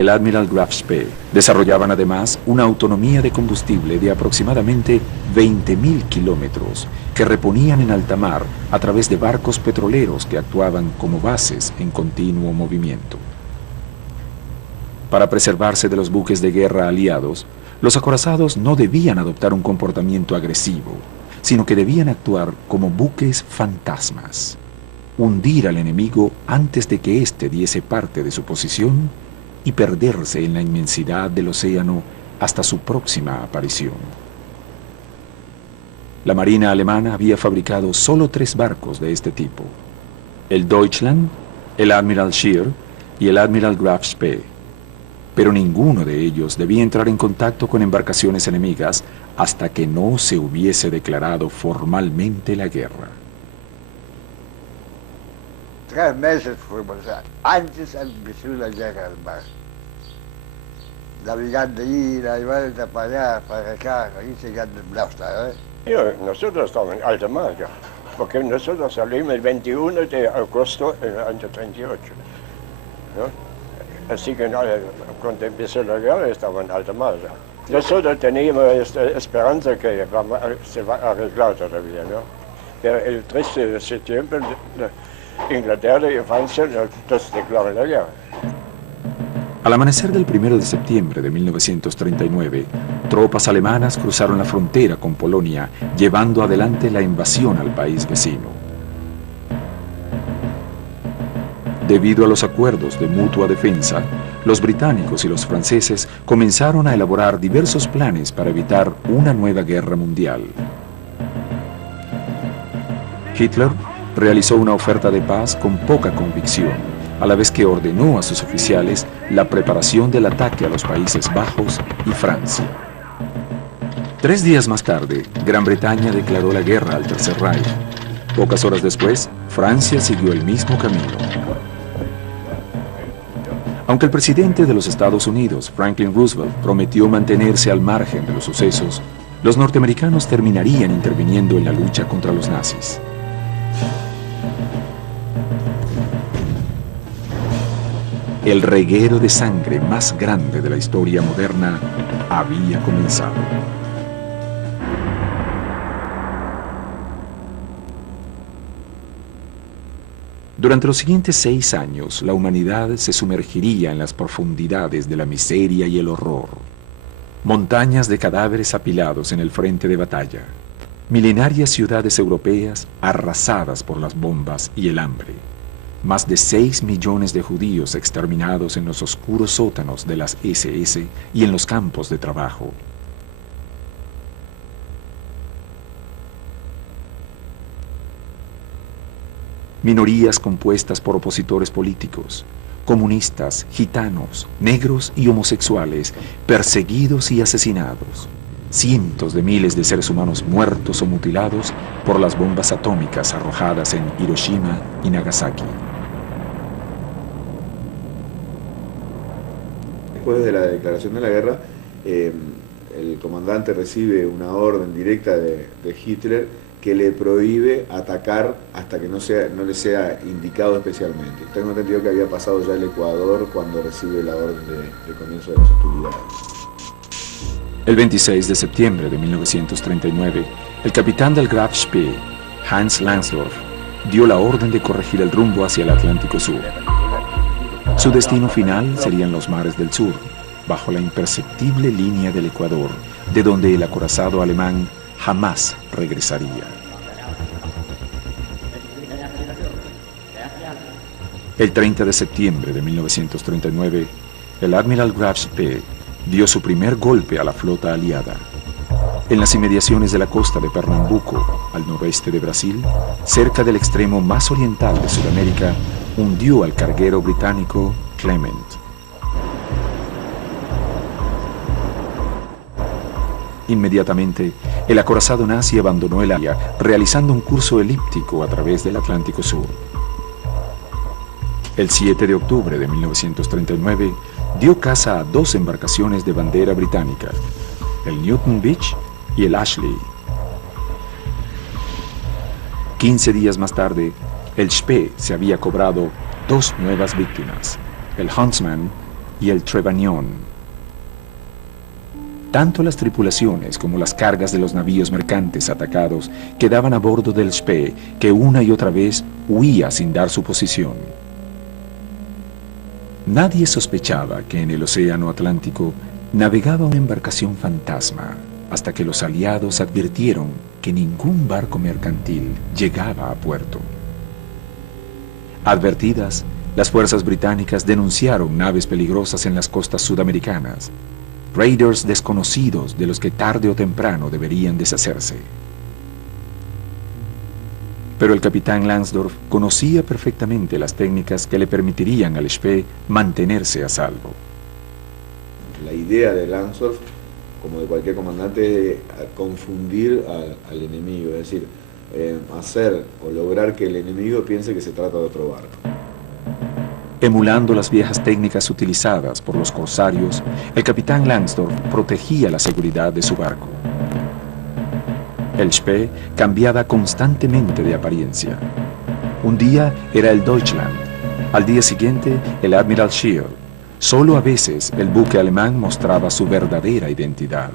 El Admiral Graf Spee desarrollaban además una autonomía de combustible de aproximadamente 20.000 kilómetros que reponían en alta mar a través de barcos petroleros que actuaban como bases en continuo movimiento. Para preservarse de los buques de guerra aliados, los acorazados no debían adoptar un comportamiento agresivo, sino que debían actuar como buques fantasmas, hundir al enemigo antes de que éste diese parte de su posición y perderse en la inmensidad del océano hasta su próxima aparición. La Marina alemana había fabricado solo 3 barcos de este tipo: el Deutschland, el Admiral Scheer y el Admiral Graf Spee, pero ninguno de ellos debía entrar en contacto con embarcaciones enemigas hasta que no se hubiese declarado formalmente la guerra. 3 meses fuimos antes del inicio de la guerra al mar, navegando ida y vuelta para allá, para acá, ahí llegando en Blausta, Nosotros estábamos en alta mar, porque nosotros salimos el 21 de agosto del año 38, ¿no? Así que cuando empezó la guerra estaba en alta mar. Nosotros teníamos esta esperanza que se va a arreglar todavía, ¿no? Pero el 13 de septiembre Inglaterra y Francia nos declaran la guerra. Al amanecer del 1 de septiembre de 1939, tropas alemanas cruzaron la frontera con Polonia, llevando adelante la invasión al país vecino. Debido a los acuerdos de mutua defensa, los británicos y los franceses comenzaron a elaborar diversos planes para evitar una nueva guerra mundial. Hitler realizó una oferta de paz con poca convicción, a la vez que ordenó a sus oficiales la preparación del ataque a los Países Bajos y Francia. 3 días más tarde, Gran Bretaña declaró la guerra al Tercer Reich. Pocas horas después, Francia siguió el mismo camino. Aunque el presidente de los Estados Unidos, Franklin Roosevelt, prometió mantenerse al margen de los sucesos, los norteamericanos terminarían interviniendo en la lucha contra los nazis. El reguero de sangre más grande de la historia moderna había comenzado. Durante los siguientes 6 años, la humanidad se sumergiría en las profundidades de la miseria y el horror. Montañas de cadáveres apilados en el frente de batalla. Milenarias ciudades europeas arrasadas por las bombas y el hambre. Más de 6 millones de judíos exterminados en los oscuros sótanos de las SS y en los campos de trabajo. Minorías compuestas por opositores políticos, comunistas, gitanos, negros y homosexuales, perseguidos y asesinados. Cientos de miles de seres humanos muertos o mutilados por las bombas atómicas arrojadas en Hiroshima y Nagasaki. Después de la declaración de la guerra, el comandante recibe una orden directa de Hitler que le prohíbe atacar hasta que no le sea indicado especialmente. Tengo entendido que había pasado ya el Ecuador cuando recibe la orden de comienzo de las hostilidades. El 26 de septiembre de 1939, el capitán del Graf Spee, Hans Langsdorff, dio la orden de corregir el rumbo hacia el Atlántico Sur. Su destino final serían los mares del sur, bajo la imperceptible línea del Ecuador, de donde el acorazado alemán jamás regresaría. El 30 de septiembre de 1939, el Admiral Graf Spee dio su primer golpe a la flota aliada. En las inmediaciones de la costa de Pernambuco, al noroeste de Brasil, cerca del extremo más oriental de Sudamérica, hundió al carguero británico Clement. Inmediatamente, el acorazado nazi abandonó el área, realizando un curso elíptico a través del Atlántico Sur. El 7 de octubre de 1939, dio caza a 2 embarcaciones de bandera británica, el Newton Beach y el Ashley. 15 días más tarde, el Spee se había cobrado 2 nuevas víctimas, el Huntsman y el Trevanion. Tanto las tripulaciones como las cargas de los navíos mercantes atacados quedaban a bordo del Spee, que una y otra vez huía sin dar su posición. Nadie sospechaba que en el Océano Atlántico navegaba una embarcación fantasma, hasta que los aliados advirtieron que ningún barco mercantil llegaba a puerto. Advertidas, las fuerzas británicas denunciaron naves peligrosas en las costas sudamericanas, raiders desconocidos de los que tarde o temprano deberían deshacerse. Pero el capitán Langsdorff conocía perfectamente las técnicas que le permitirían al Spee mantenerse a salvo. La idea de Langsdorff, como de cualquier comandante, es confundir al enemigo, es decir, hacer o lograr que el enemigo piense que se trata de otro barco. Emulando las viejas técnicas utilizadas por los corsarios, el capitán Langsdorff protegía la seguridad de su barco. El Spee cambiaba constantemente de apariencia. Un día era el Deutschland, al día siguiente el Admiral Scheele. Solo a veces el buque alemán mostraba su verdadera identidad.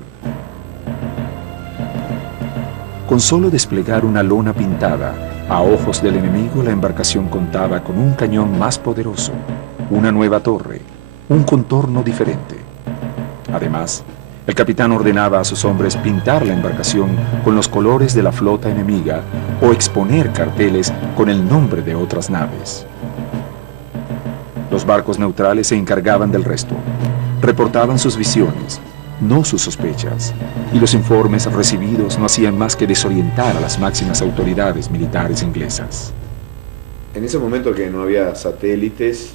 Con solo desplegar una lona pintada, a ojos del enemigo la embarcación contaba con un cañón más poderoso, una nueva torre, un contorno diferente. Además, el capitán ordenaba a sus hombres pintar la embarcación con los colores de la flota enemiga o exponer carteles con el nombre de otras naves. Los barcos neutrales se encargaban del resto. Reportaban sus visiones, no sus sospechas, y los informes recibidos no hacían más que desorientar a las máximas autoridades militares inglesas. En ese momento que no había satélites,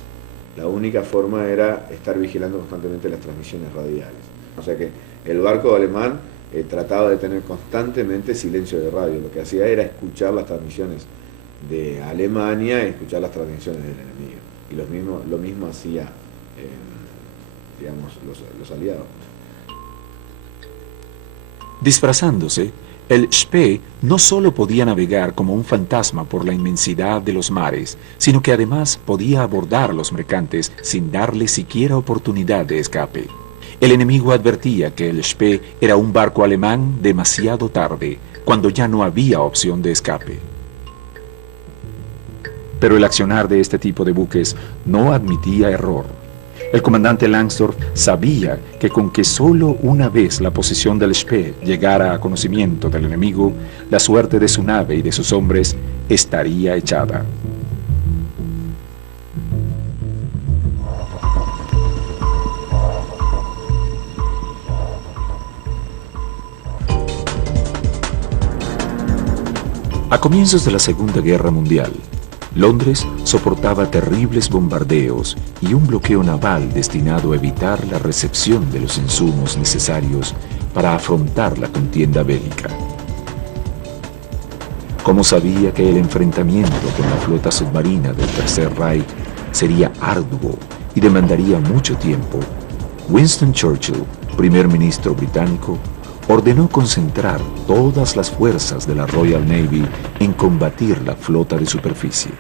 la única forma era estar vigilando constantemente las transmisiones radiales. O sea que el barco alemán trataba de tener constantemente silencio de radio. Lo que hacía era escuchar las transmisiones de Alemania y escuchar las transmisiones del enemigo. Y lo mismo hacía, digamos, los aliados. Disfrazándose, el Spee no solo podía navegar como un fantasma por la inmensidad de los mares, sino que además podía abordar a los mercantes sin darle siquiera oportunidad de escape. El enemigo advertía que el Spee era un barco alemán demasiado tarde, cuando ya no había opción de escape. Pero el accionar de este tipo de buques no admitía error. El comandante Langsdorff sabía que con que solo una vez la posición del Spee llegara a conocimiento del enemigo, la suerte de su nave y de sus hombres estaría echada. A comienzos de la Segunda Guerra Mundial, Londres soportaba terribles bombardeos y un bloqueo naval destinado a evitar la recepción de los insumos necesarios para afrontar la contienda bélica. Como sabía que el enfrentamiento con la flota submarina del Tercer Reich sería arduo y demandaría mucho tiempo, Winston Churchill, primer ministro británico, ordenó concentrar todas las fuerzas de la Royal Navy en combatir la flota de superficie.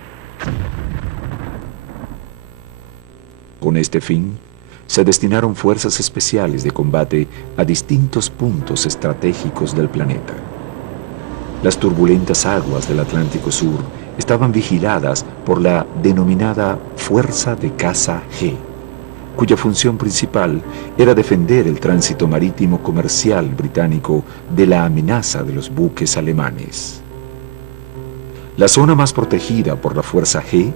Con este fin, se destinaron fuerzas especiales de combate a distintos puntos estratégicos del planeta. Las turbulentas aguas del Atlántico Sur estaban vigiladas por la denominada Fuerza de Caza G, cuya función principal era defender el tránsito marítimo comercial británico de la amenaza de los buques alemanes. La zona más protegida por la Fuerza G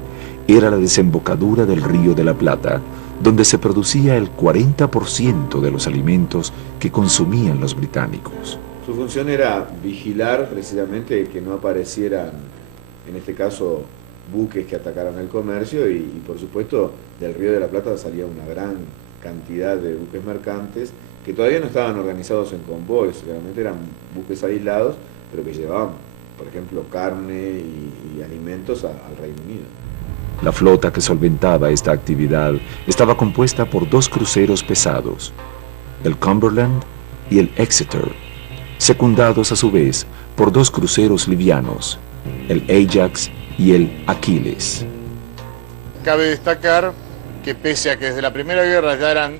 era la desembocadura del Río de la Plata, donde se producía el 40% de los alimentos que consumían los británicos. Su función era vigilar precisamente que no aparecieran, en este caso, buques que atacaran el comercio y por supuesto del Río de la Plata salía una gran cantidad de buques mercantes que todavía no estaban organizados en convoys, realmente eran buques aislados, pero que llevaban, por ejemplo, carne y alimentos al Reino Unido. La flota que solventaba esta actividad estaba compuesta por dos cruceros pesados, el Cumberland y el Exeter, secundados a su vez por dos cruceros livianos, el Ajax y el Achilles. Cabe destacar que pese a que desde la Primera Guerra ya eran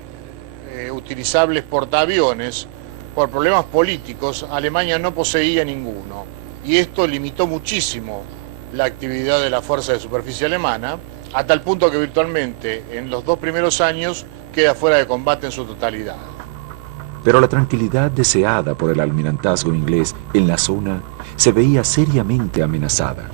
utilizables portaaviones, por problemas políticos, Alemania no poseía ninguno. Y esto limitó muchísimo la actividad de la Fuerza de Superficie alemana, a tal punto que virtualmente en los 2 primeros años queda fuera de combate en su totalidad. Pero la tranquilidad deseada por el almirantazgo inglés en la zona se veía seriamente amenazada.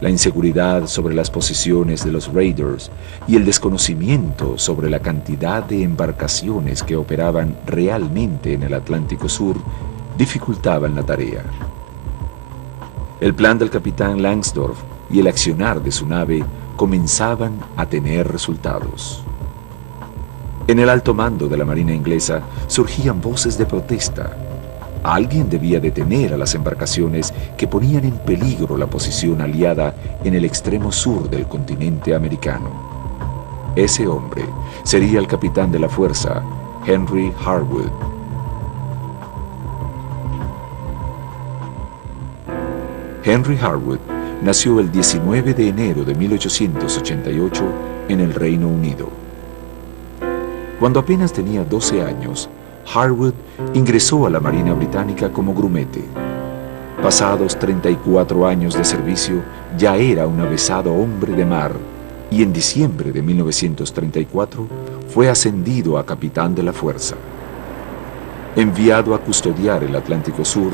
La inseguridad sobre las posiciones de los raiders y el desconocimiento sobre la cantidad de embarcaciones que operaban realmente en el Atlántico Sur dificultaban la tarea. El plan del capitán Langsdorff y el accionar de su nave comenzaban a tener resultados. En el alto mando de la Marina inglesa surgían voces de protesta. Alguien debía detener a las embarcaciones que ponían en peligro la posición aliada en el extremo sur del continente americano. Ese hombre sería el capitán de la fuerza, Henry Harwood. Henry Harwood nació el 19 de enero de 1888 en el Reino Unido. Cuando apenas tenía 12 años, Harwood ingresó a la Marina Británica como grumete. Pasados 34 años de servicio, ya era un avezado hombre de mar y en diciembre de 1934 fue ascendido a capitán de la fuerza. Enviado a custodiar el Atlántico Sur,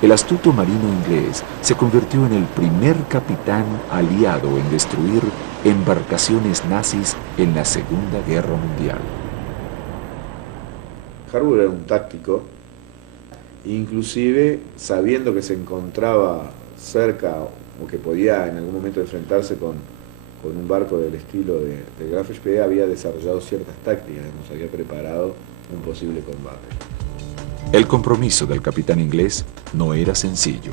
el astuto marino inglés se convirtió en el primer capitán aliado en destruir embarcaciones nazis en la Segunda Guerra Mundial. Harwood era un táctico, inclusive sabiendo que se encontraba cerca o que podía en algún momento enfrentarse con un barco del estilo del Graf Spee, había desarrollado ciertas tácticas, nos había preparado un posible combate. El compromiso del capitán inglés no era sencillo.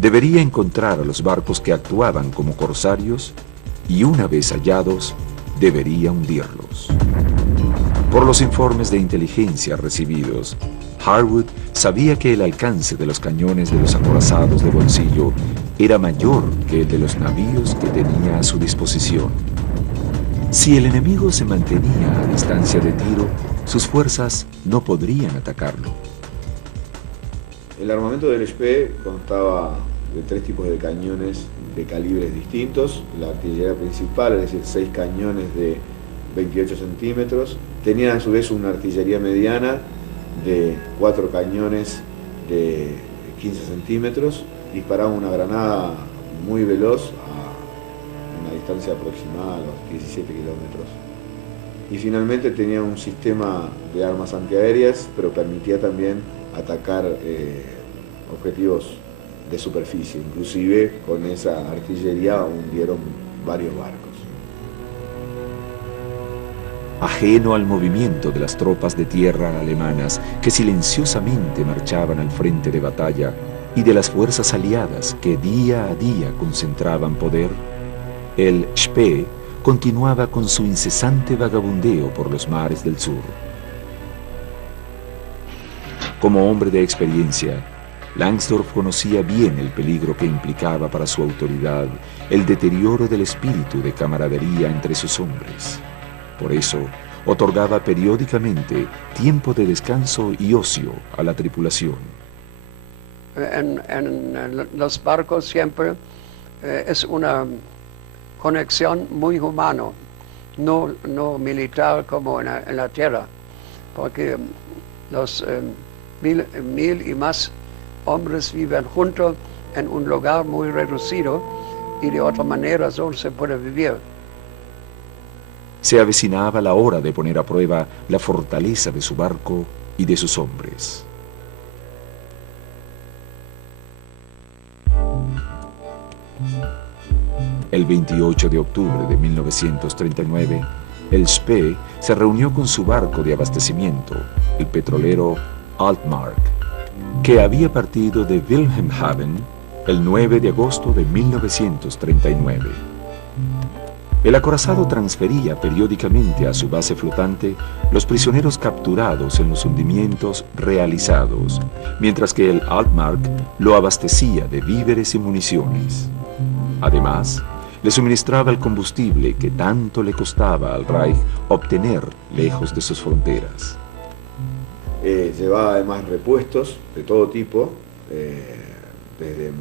Debería encontrar a los barcos que actuaban como corsarios y una vez hallados, debería hundirlos. Por los informes de inteligencia recibidos, Harwood sabía que el alcance de los cañones de los acorazados de bolsillo era mayor que el de los navíos que tenía a su disposición. Si el enemigo se mantenía a distancia de tiro, sus fuerzas no podrían atacarlo. El armamento del Spee constaba de 3 tipos de cañones de calibres distintos. La artillería principal, es decir, 6 cañones de 28 centímetros. Tenían a su vez una artillería mediana de 4 cañones de 15 centímetros. Disparaban una granada muy veloz a una distancia aproximada a los 17 kilómetros. Y finalmente tenía un sistema de armas antiaéreas, pero permitía también atacar objetivos de superficie. Inclusive con esa artillería hundieron varios barcos. Ajeno al movimiento de las tropas de tierra alemanas que silenciosamente marchaban al frente de batalla y de las fuerzas aliadas que día a día concentraban poder, el Spee continuaba con su incesante vagabundeo por los mares del sur. Como hombre de experiencia, Langsdorff conocía bien el peligro que implicaba para su autoridad el deterioro del espíritu de camaradería entre sus hombres. Por eso, otorgaba periódicamente tiempo de descanso y ocio a la tripulación. En los barcos siempre es una conexión muy humana, no militar como en la tierra, porque los 1000 y más hombres viven juntos en un lugar muy reducido y de otra manera solo se puede vivir. Se avecinaba la hora de poner a prueba la fortaleza de su barco y de sus hombres. El 28 de octubre de 1939, el Spee se reunió con su barco de abastecimiento, el petrolero Altmark, que había partido de Wilhelmshaven el 9 de agosto de 1939. El acorazado transfería periódicamente a su base flotante los prisioneros capturados en los hundimientos realizados, mientras que el Altmark lo abastecía de víveres y municiones. Además, le suministraba el combustible que tanto le costaba al Reich obtener lejos de sus fronteras. Llevaba además repuestos de todo tipo, desde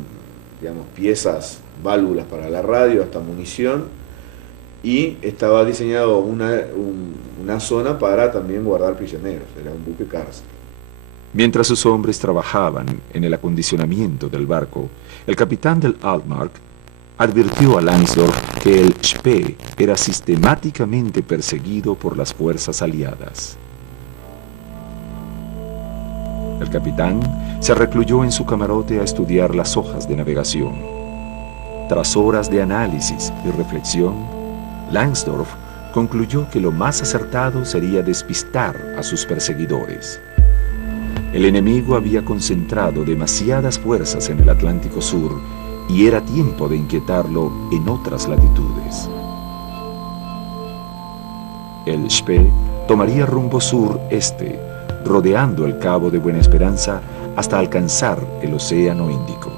digamos, piezas, válvulas para la radio hasta munición, y estaba diseñado una zona para también guardar prisioneros, era un buque cárcel. Mientras sus hombres trabajaban en el acondicionamiento del barco, el capitán del Altmark advirtió a Langsdorff que el Spee era sistemáticamente perseguido por las fuerzas aliadas. El capitán se recluyó en su camarote a estudiar las hojas de navegación. Tras horas de análisis y reflexión, Langsdorff concluyó que lo más acertado sería despistar a sus perseguidores. El enemigo había concentrado demasiadas fuerzas en el Atlántico Sur y era tiempo de inquietarlo en otras latitudes. El Spee tomaría rumbo sur-este, rodeando el Cabo de Buena Esperanza hasta alcanzar el Océano Índico.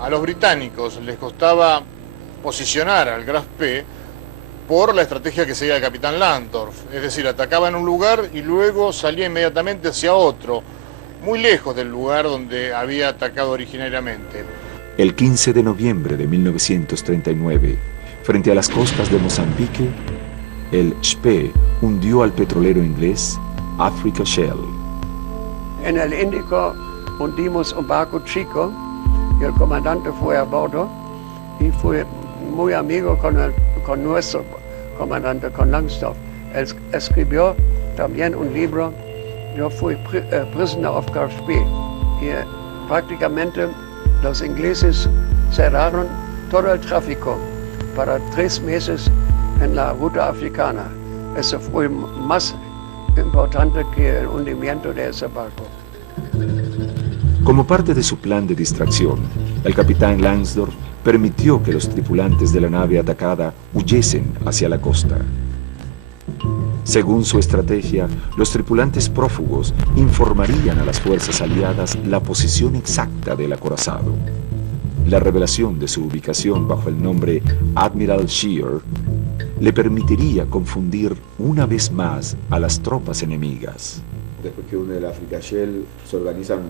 A los británicos les costaba posicionar al Graf Spee por la estrategia que seguía el capitán Langsdorff, es decir, atacaba en un lugar y luego salía inmediatamente hacia otro, muy lejos del lugar donde había atacado originariamente. El 15 de noviembre de 1939, frente a las costas de Mozambique, el Spee hundió al petrolero inglés Africa Shell. En el Índico hundimos un barco chico y el comandante fue a bordo y fue muy amigo con nuestro comandante, con Langsdorff. Él escribió también un libro, yo fui Prisoner of Graf Spee, y prácticamente los ingleses cerraron todo el tráfico para 3 meses en la ruta africana. Eso fue más importante que el hundimiento de ese barco. Como parte de su plan de distracción, el capitán Langsdorff permitió que los tripulantes de la nave atacada huyesen hacia la costa. Según su estrategia, los tripulantes prófugos informarían a las fuerzas aliadas la posición exacta del acorazado. La revelación de su ubicación bajo el nombre Admiral Scheer le permitiría confundir una vez más a las tropas enemigas. Después que une el Africa Shell, se organizan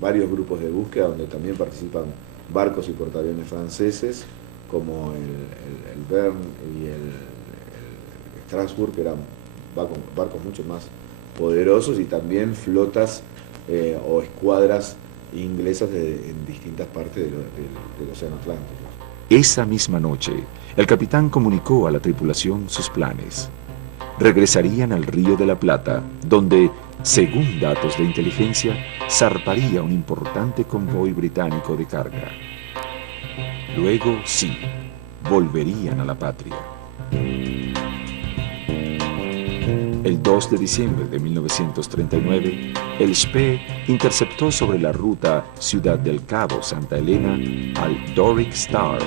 varios grupos de búsqueda donde también participan barcos y portaaviones franceses, como el Bern y el Strasbourg, que eran barcos mucho más poderosos, y también flotas o escuadras inglesas en distintas partes del Océano Atlántico. Esa misma noche, el capitán comunicó a la tripulación sus planes. Regresarían al Río de la Plata, donde, según datos de inteligencia, zarparía un importante convoy británico de carga. Luego, sí, volverían a la patria. El 2 de diciembre de 1939, el Spee interceptó sobre la ruta Ciudad del Cabo-Santa Elena al Doric Star,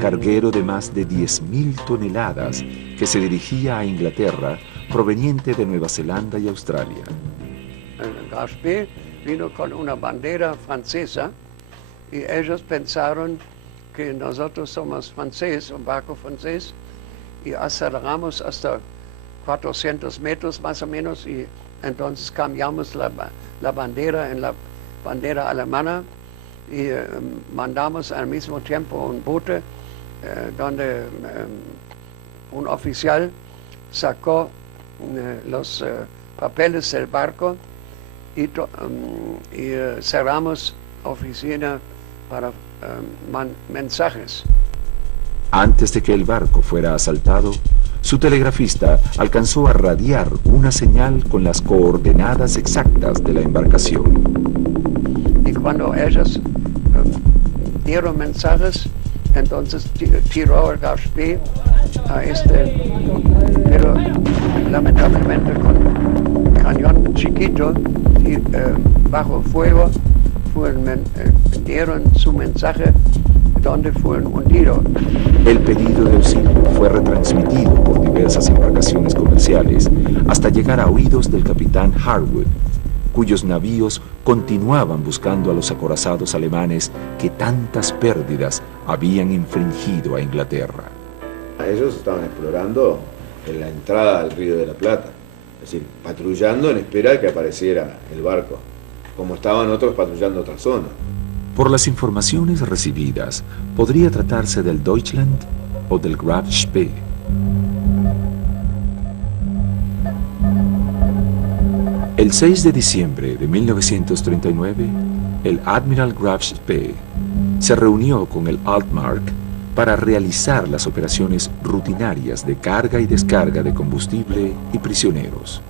carguero de más de 10.000 toneladas que se dirigía a Inglaterra, proveniente de Nueva Zelanda y Australia. El Graf Spee vino con una bandera francesa y ellos pensaron que nosotros somos franceses, un barco francés, y aceleramos hasta 400 metros más o menos, y entonces cambiamos la bandera en la bandera alemana y mandamos al mismo tiempo un bote donde un oficial sacó los papeles del barco y cerramos oficina para mensajes. Antes de que el barco fuera asaltado, su telegrafista alcanzó a radiar una señal con las coordenadas exactas de la embarcación. Y cuando ellos dieron mensajes, entonces tiró el Graf Spee a pero lamentablemente con cañón chiquito y bajo fuego dieron su mensaje donde fueron hundidos. El pedido de auxilio fue retransmitido por diversas embarcaciones comerciales hasta llegar a oídos del capitán Harwood, cuyos navíos continuaban buscando a los acorazados alemanes que tantas pérdidas habían infringido a Inglaterra. Ellos estaban explorando en la entrada al Río de la Plata, es decir, patrullando en espera de que apareciera el barco, como estaban otros patrullando otra zona. Por las informaciones recibidas, podría tratarse del Deutschland o del Graf Spee. El 6 de diciembre de 1939, el Admiral Graf Spee se reunió con el Altmark para realizar las operaciones rutinarias de carga y descarga de combustible y prisioneros.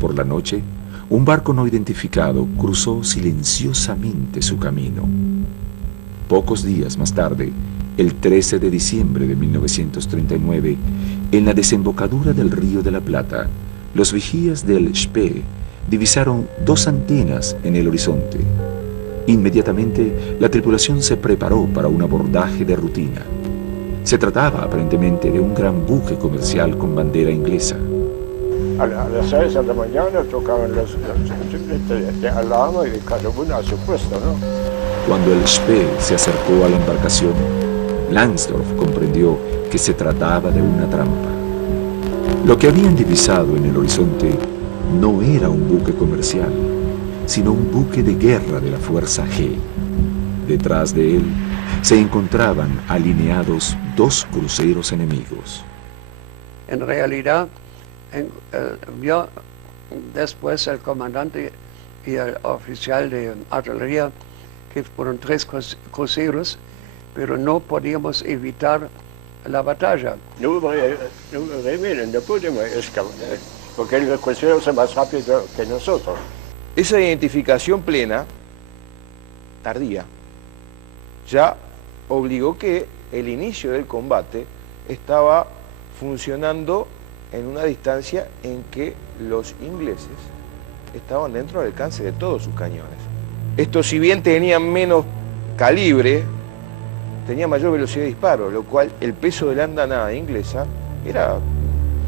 Por la noche, un barco no identificado cruzó silenciosamente su camino. Pocos días más tarde, el 13 de diciembre de 1939, en la desembocadura del Río de la Plata, los vigías del Spee divisaron 2 antenas en el horizonte. Inmediatamente, la tripulación se preparó para un abordaje de rutina. Se trataba aparentemente de un gran buque comercial con bandera inglesa. A las 6 de la mañana tocaban los de alarma y cada uno a su puesto, ¿no? Cuando el Spee se acercó a la embarcación, Langsdorff comprendió que se trataba de una trampa. Lo que habían divisado en el horizonte no era un buque comercial, sino un buque de guerra de la Fuerza G. Detrás de él se encontraban alineados 2 cruceros enemigos. En realidad, vio después el comandante y el oficial de artillería que fueron 3 cruceros, pero no podíamos evitar la batalla. No pudimos escapar, porque el crucero es más rápido que nosotros. Esa identificación plena, tardía, ya obligó que el inicio del combate estaba funcionando en una distancia en que los ingleses estaban dentro del alcance de todos sus cañones. Estos, si bien tenían menos calibre, tenían mayor velocidad de disparo, lo cual el peso de la andanada inglesa era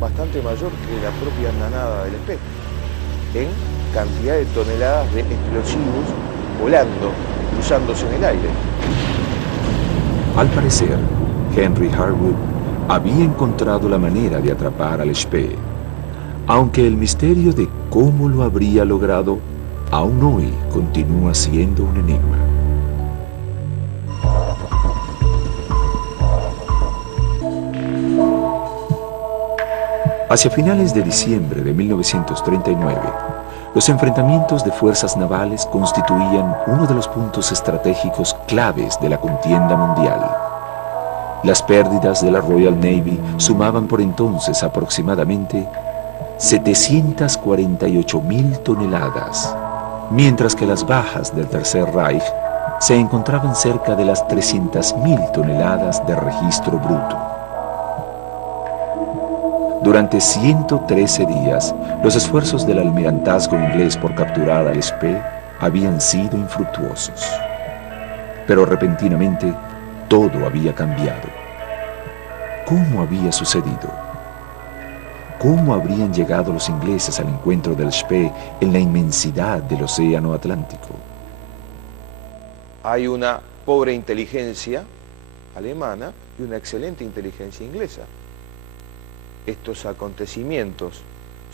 bastante mayor que la propia andanada del Spee, en cantidad de toneladas de explosivos volando, cruzándose en el aire. Al parecer, Henry Harwood había encontrado la manera de atrapar al Spee, aunque el misterio de cómo lo habría logrado aún hoy continúa siendo un enigma. Hacia finales de diciembre de 1939, los enfrentamientos de fuerzas navales constituían uno de los puntos estratégicos claves de la contienda mundial. Las pérdidas de la Royal Navy sumaban por entonces aproximadamente 748.000 toneladas, mientras que las bajas del Tercer Reich se encontraban cerca de las 300.000 toneladas de registro bruto. Durante 113 días, los esfuerzos del almirantazgo inglés por capturar al Spee habían sido infructuosos. Pero repentinamente, todo había cambiado. ¿Cómo había sucedido? ¿Cómo habrían llegado los ingleses al encuentro del Spee en la inmensidad del océano Atlántico? Hay una pobre inteligencia alemana y una excelente inteligencia inglesa. Estos acontecimientos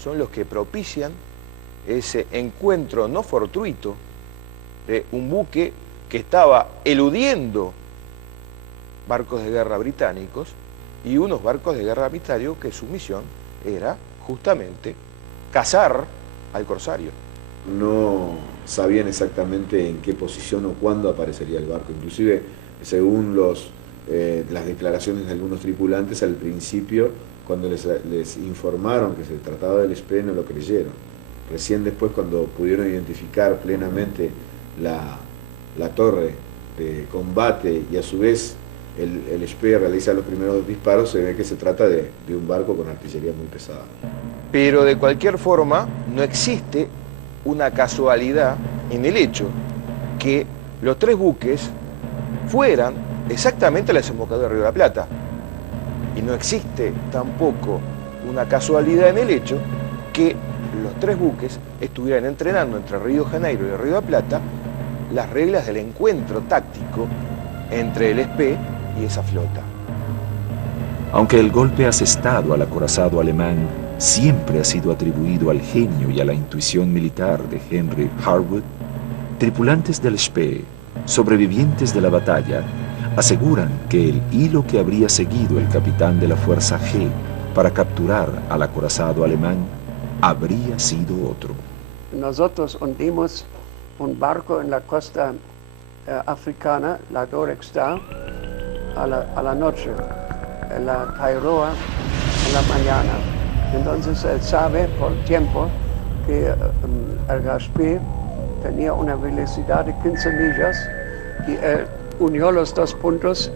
son los que propician ese encuentro no fortuito de un buque que estaba eludiendo barcos de guerra británicos y unos barcos de guerra británicos que su misión era justamente cazar al corsario. No sabían exactamente en qué posición o cuándo aparecería el barco, inclusive según las declaraciones de algunos tripulantes al principio, cuando les informaron que se trataba del Spee, no lo creyeron. Recién después, cuando pudieron identificar plenamente la torre de combate y a su vez el Spee realiza los primeros disparos, se ve que se trata de un barco con artillería muy pesada. Pero de cualquier forma, no existe una casualidad en el hecho que los 3 buques fueran exactamente a la desembocadura del Río de la Plata. Y no existe tampoco una casualidad en el hecho que los 3 buques estuvieran entrenando entre Río de Janeiro y el Río de la Plata las reglas del encuentro táctico entre el Spee y esa flota. Aunque el golpe asestado al acorazado alemán siempre ha sido atribuido al genio y a la intuición militar de Henry Harwood, tripulantes del Spee, sobrevivientes de la batalla, aseguran que el hilo que habría seguido el capitán de la Fuerza G para capturar al acorazado alemán habría sido otro. Nosotros hundimos un barco en la costa africana, la Dorexstar, a la noche, en la Kairoa en la mañana. Entonces él sabe por tiempo que el Gaspé tenía una velocidad de 15 millas y él unió los dos puntos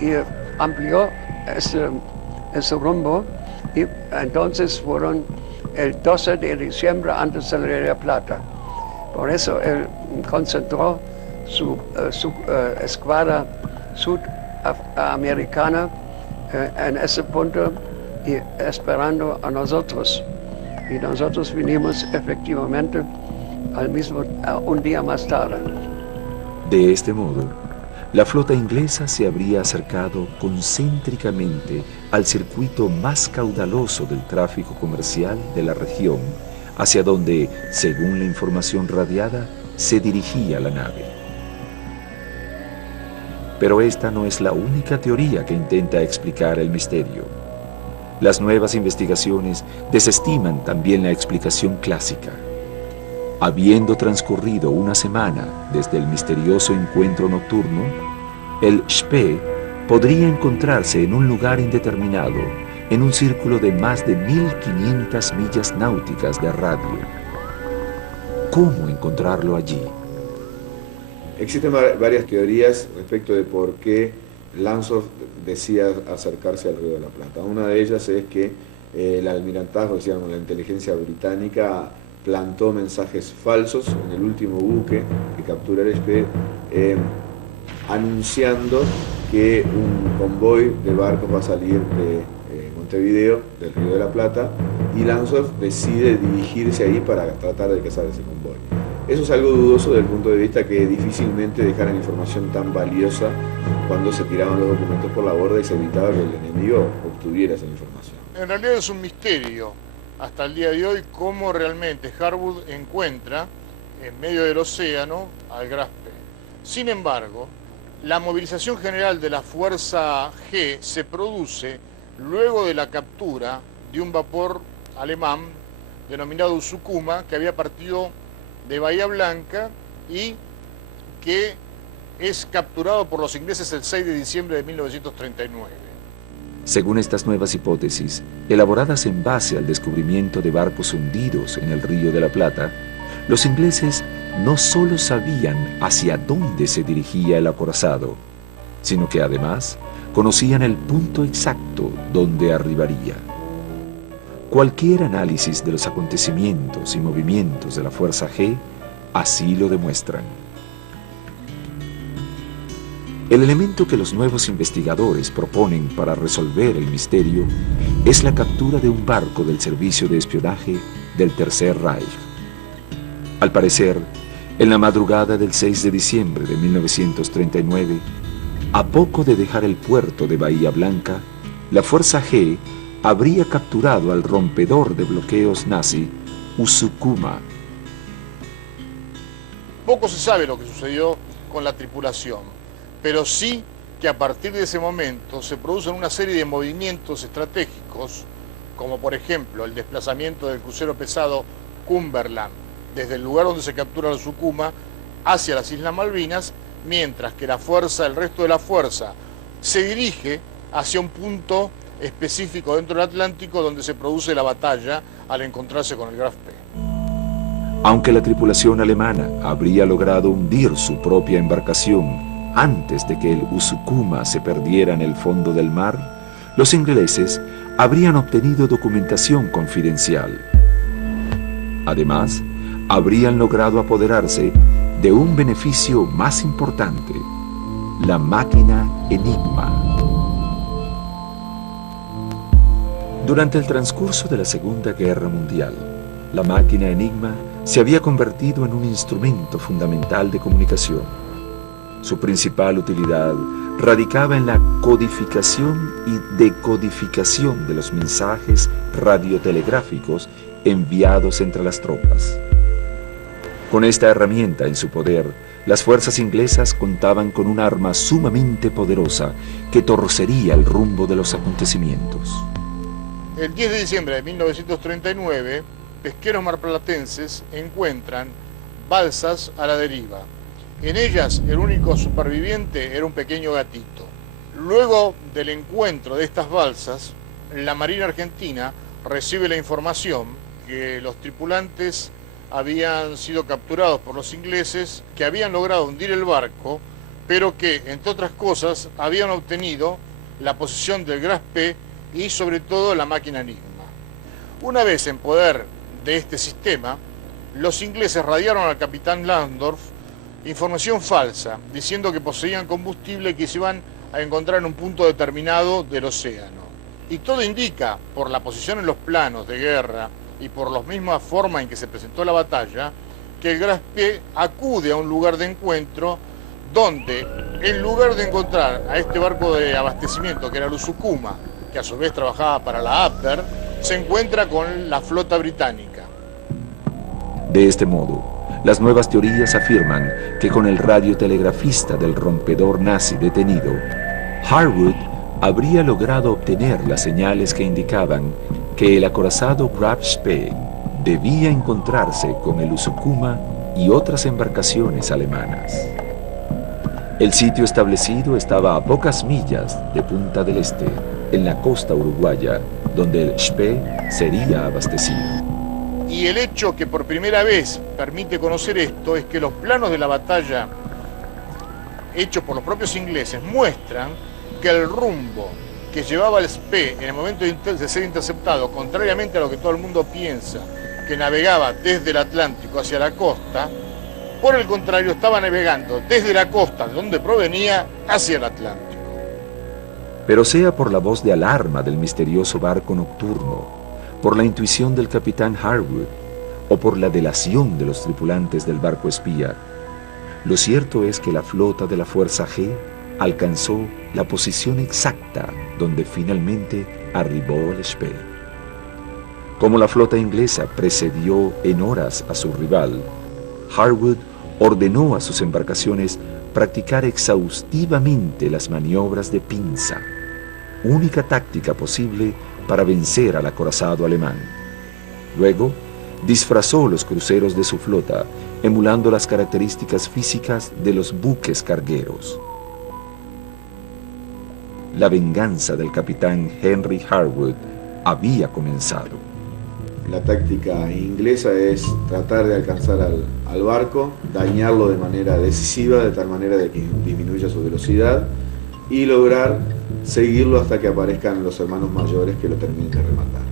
y amplió ese rumbo, y entonces fueron el 12 de diciembre antes del Río de la Plata. Por eso él concentró su escuadra sudamericana en ese punto y esperando a nosotros. Y nosotros vinimos efectivamente un día más tarde. De este modo, la flota inglesa se habría acercado concéntricamente al circuito más caudaloso del tráfico comercial de la región, hacia donde, según la información radiada, se dirigía la nave. Pero esta no es la única teoría que intenta explicar el misterio. Las nuevas investigaciones desestiman también la explicación clásica. Habiendo transcurrido una semana desde el misterioso encuentro nocturno, el Spee podría encontrarse en un lugar indeterminado, en un círculo de más de 1500 millas náuticas de radio. ¿Cómo encontrarlo allí? Existen varias teorías respecto de por qué Lanzov decía acercarse al Río de la Plata. Una de ellas es que el almirantazgo, decíamos, la inteligencia británica, plantó mensajes falsos en el último buque que captura el Spee, anunciando que un convoy de barcos va a salir de Montevideo, del Río de la Plata, y Lanzov decide dirigirse ahí para tratar de cazar ese convoy. Eso es algo dudoso desde el punto de vista que difícilmente dejaran información tan valiosa cuando se tiraban los documentos por la borda y se evitaba que el enemigo obtuviera esa información. En realidad es un misterio hasta el día de hoy cómo realmente Harwood encuentra en medio del océano al Gaspé. Sin embargo, la movilización general de la Fuerza G se produce luego de la captura de un vapor alemán denominado Usukuma, que había partido de Bahía Blanca y que es capturado por los ingleses el 6 de diciembre de 1939. Según estas nuevas hipótesis, elaboradas en base al descubrimiento de barcos hundidos en el Río de la Plata, los ingleses no solo sabían hacia dónde se dirigía el acorazado, sino que además conocían el punto exacto donde arribaría. Cualquier análisis de los acontecimientos y movimientos de la Fuerza G así lo demuestran. El elemento que los nuevos investigadores proponen para resolver el misterio es la captura de un barco del servicio de espionaje del Tercer Reich. Al parecer, en la madrugada del 6 de diciembre de 1939, a poco de dejar el puerto de Bahía Blanca, la Fuerza G habría capturado al rompedor de bloqueos nazi Usukuma. Poco se sabe lo que sucedió con la tripulación, pero sí que a partir de ese momento se producen una serie de movimientos estratégicos, como por ejemplo el desplazamiento del crucero pesado Cumberland desde el lugar donde se captura el Usukuma hacia las Islas Malvinas, mientras que el resto de la fuerza se dirige hacia un punto específico dentro del Atlántico donde se produce la batalla al encontrarse con el Gaspé. Aunque la tripulación alemana habría logrado hundir su propia embarcación antes de que el Usukuma se perdiera en el fondo del mar, los ingleses habrían obtenido documentación confidencial. Además, habrían logrado apoderarse de un beneficio más importante, la máquina Enigma. Durante el transcurso de la Segunda Guerra Mundial, la máquina Enigma se había convertido en un instrumento fundamental de comunicación. Su principal utilidad radicaba en la codificación y decodificación de los mensajes radiotelegráficos enviados entre las tropas. Con esta herramienta en su poder, las fuerzas inglesas contaban con un arma sumamente poderosa que torcería el rumbo de los acontecimientos. El 10 de diciembre de 1939, pesqueros marplatenses encuentran balsas a la deriva. En ellas, el único superviviente era un pequeño gatito. Luego del encuentro de estas balsas, la Marina Argentina recibe la información que los tripulantes habían sido capturados por los ingleses, que habían logrado hundir el barco, pero que, entre otras cosas, habían obtenido la posesión del Graspe y, sobre todo, la máquina Enigma. Una vez en poder de este sistema, los ingleses radiaron al capitán Langsdorff información falsa, diciendo que poseían combustible que se iban a encontrar en un punto determinado del océano. Y todo indica, por la posición en los planos de guerra y por la misma forma en que se presentó la batalla, que el Graspe acude a un lugar de encuentro donde, en lugar de encontrar a este barco de abastecimiento, que era el Usukuma, que a su vez trabajaba para la Abwehr, se encuentra con la flota británica. De este modo, las nuevas teorías afirman que con el radiotelegrafista del rompedor nazi detenido, Harwood habría logrado obtener las señales que indicaban que el acorazado Graf Spee debía encontrarse con el Usukuma y otras embarcaciones alemanas. El sitio establecido estaba a pocas millas de Punta del Este, en la costa uruguaya, donde el Spee sería abastecido. Y el hecho que por primera vez permite conocer esto es que los planos de la batalla hechos por los propios ingleses muestran que el rumbo que llevaba el Spee en el momento de ser interceptado, contrariamente a lo que todo el mundo piensa, que navegaba desde el Atlántico hacia la costa, por el contrario estaba navegando desde la costa, de donde provenía, hacia el Atlántico. Pero sea por la voz de alarma del misterioso barco nocturno, por la intuición del capitán Harwood o por la delación de los tripulantes del barco espía, lo cierto es que la flota de la Fuerza G alcanzó la posición exacta donde finalmente arribó el Spee. Como la flota inglesa precedió en horas a su rival, Harwood ordenó a sus embarcaciones practicar exhaustivamente las maniobras de pinza, única táctica posible para vencer al acorazado alemán. Luego, disfrazó los cruceros de su flota, emulando las características físicas de los buques cargueros. La venganza del capitán Henry Harwood había comenzado. La táctica inglesa es tratar de alcanzar al barco, dañarlo de manera decisiva, de tal manera de que disminuya su velocidad y lograr seguirlo hasta que aparezcan los hermanos mayores que lo terminen de rematar.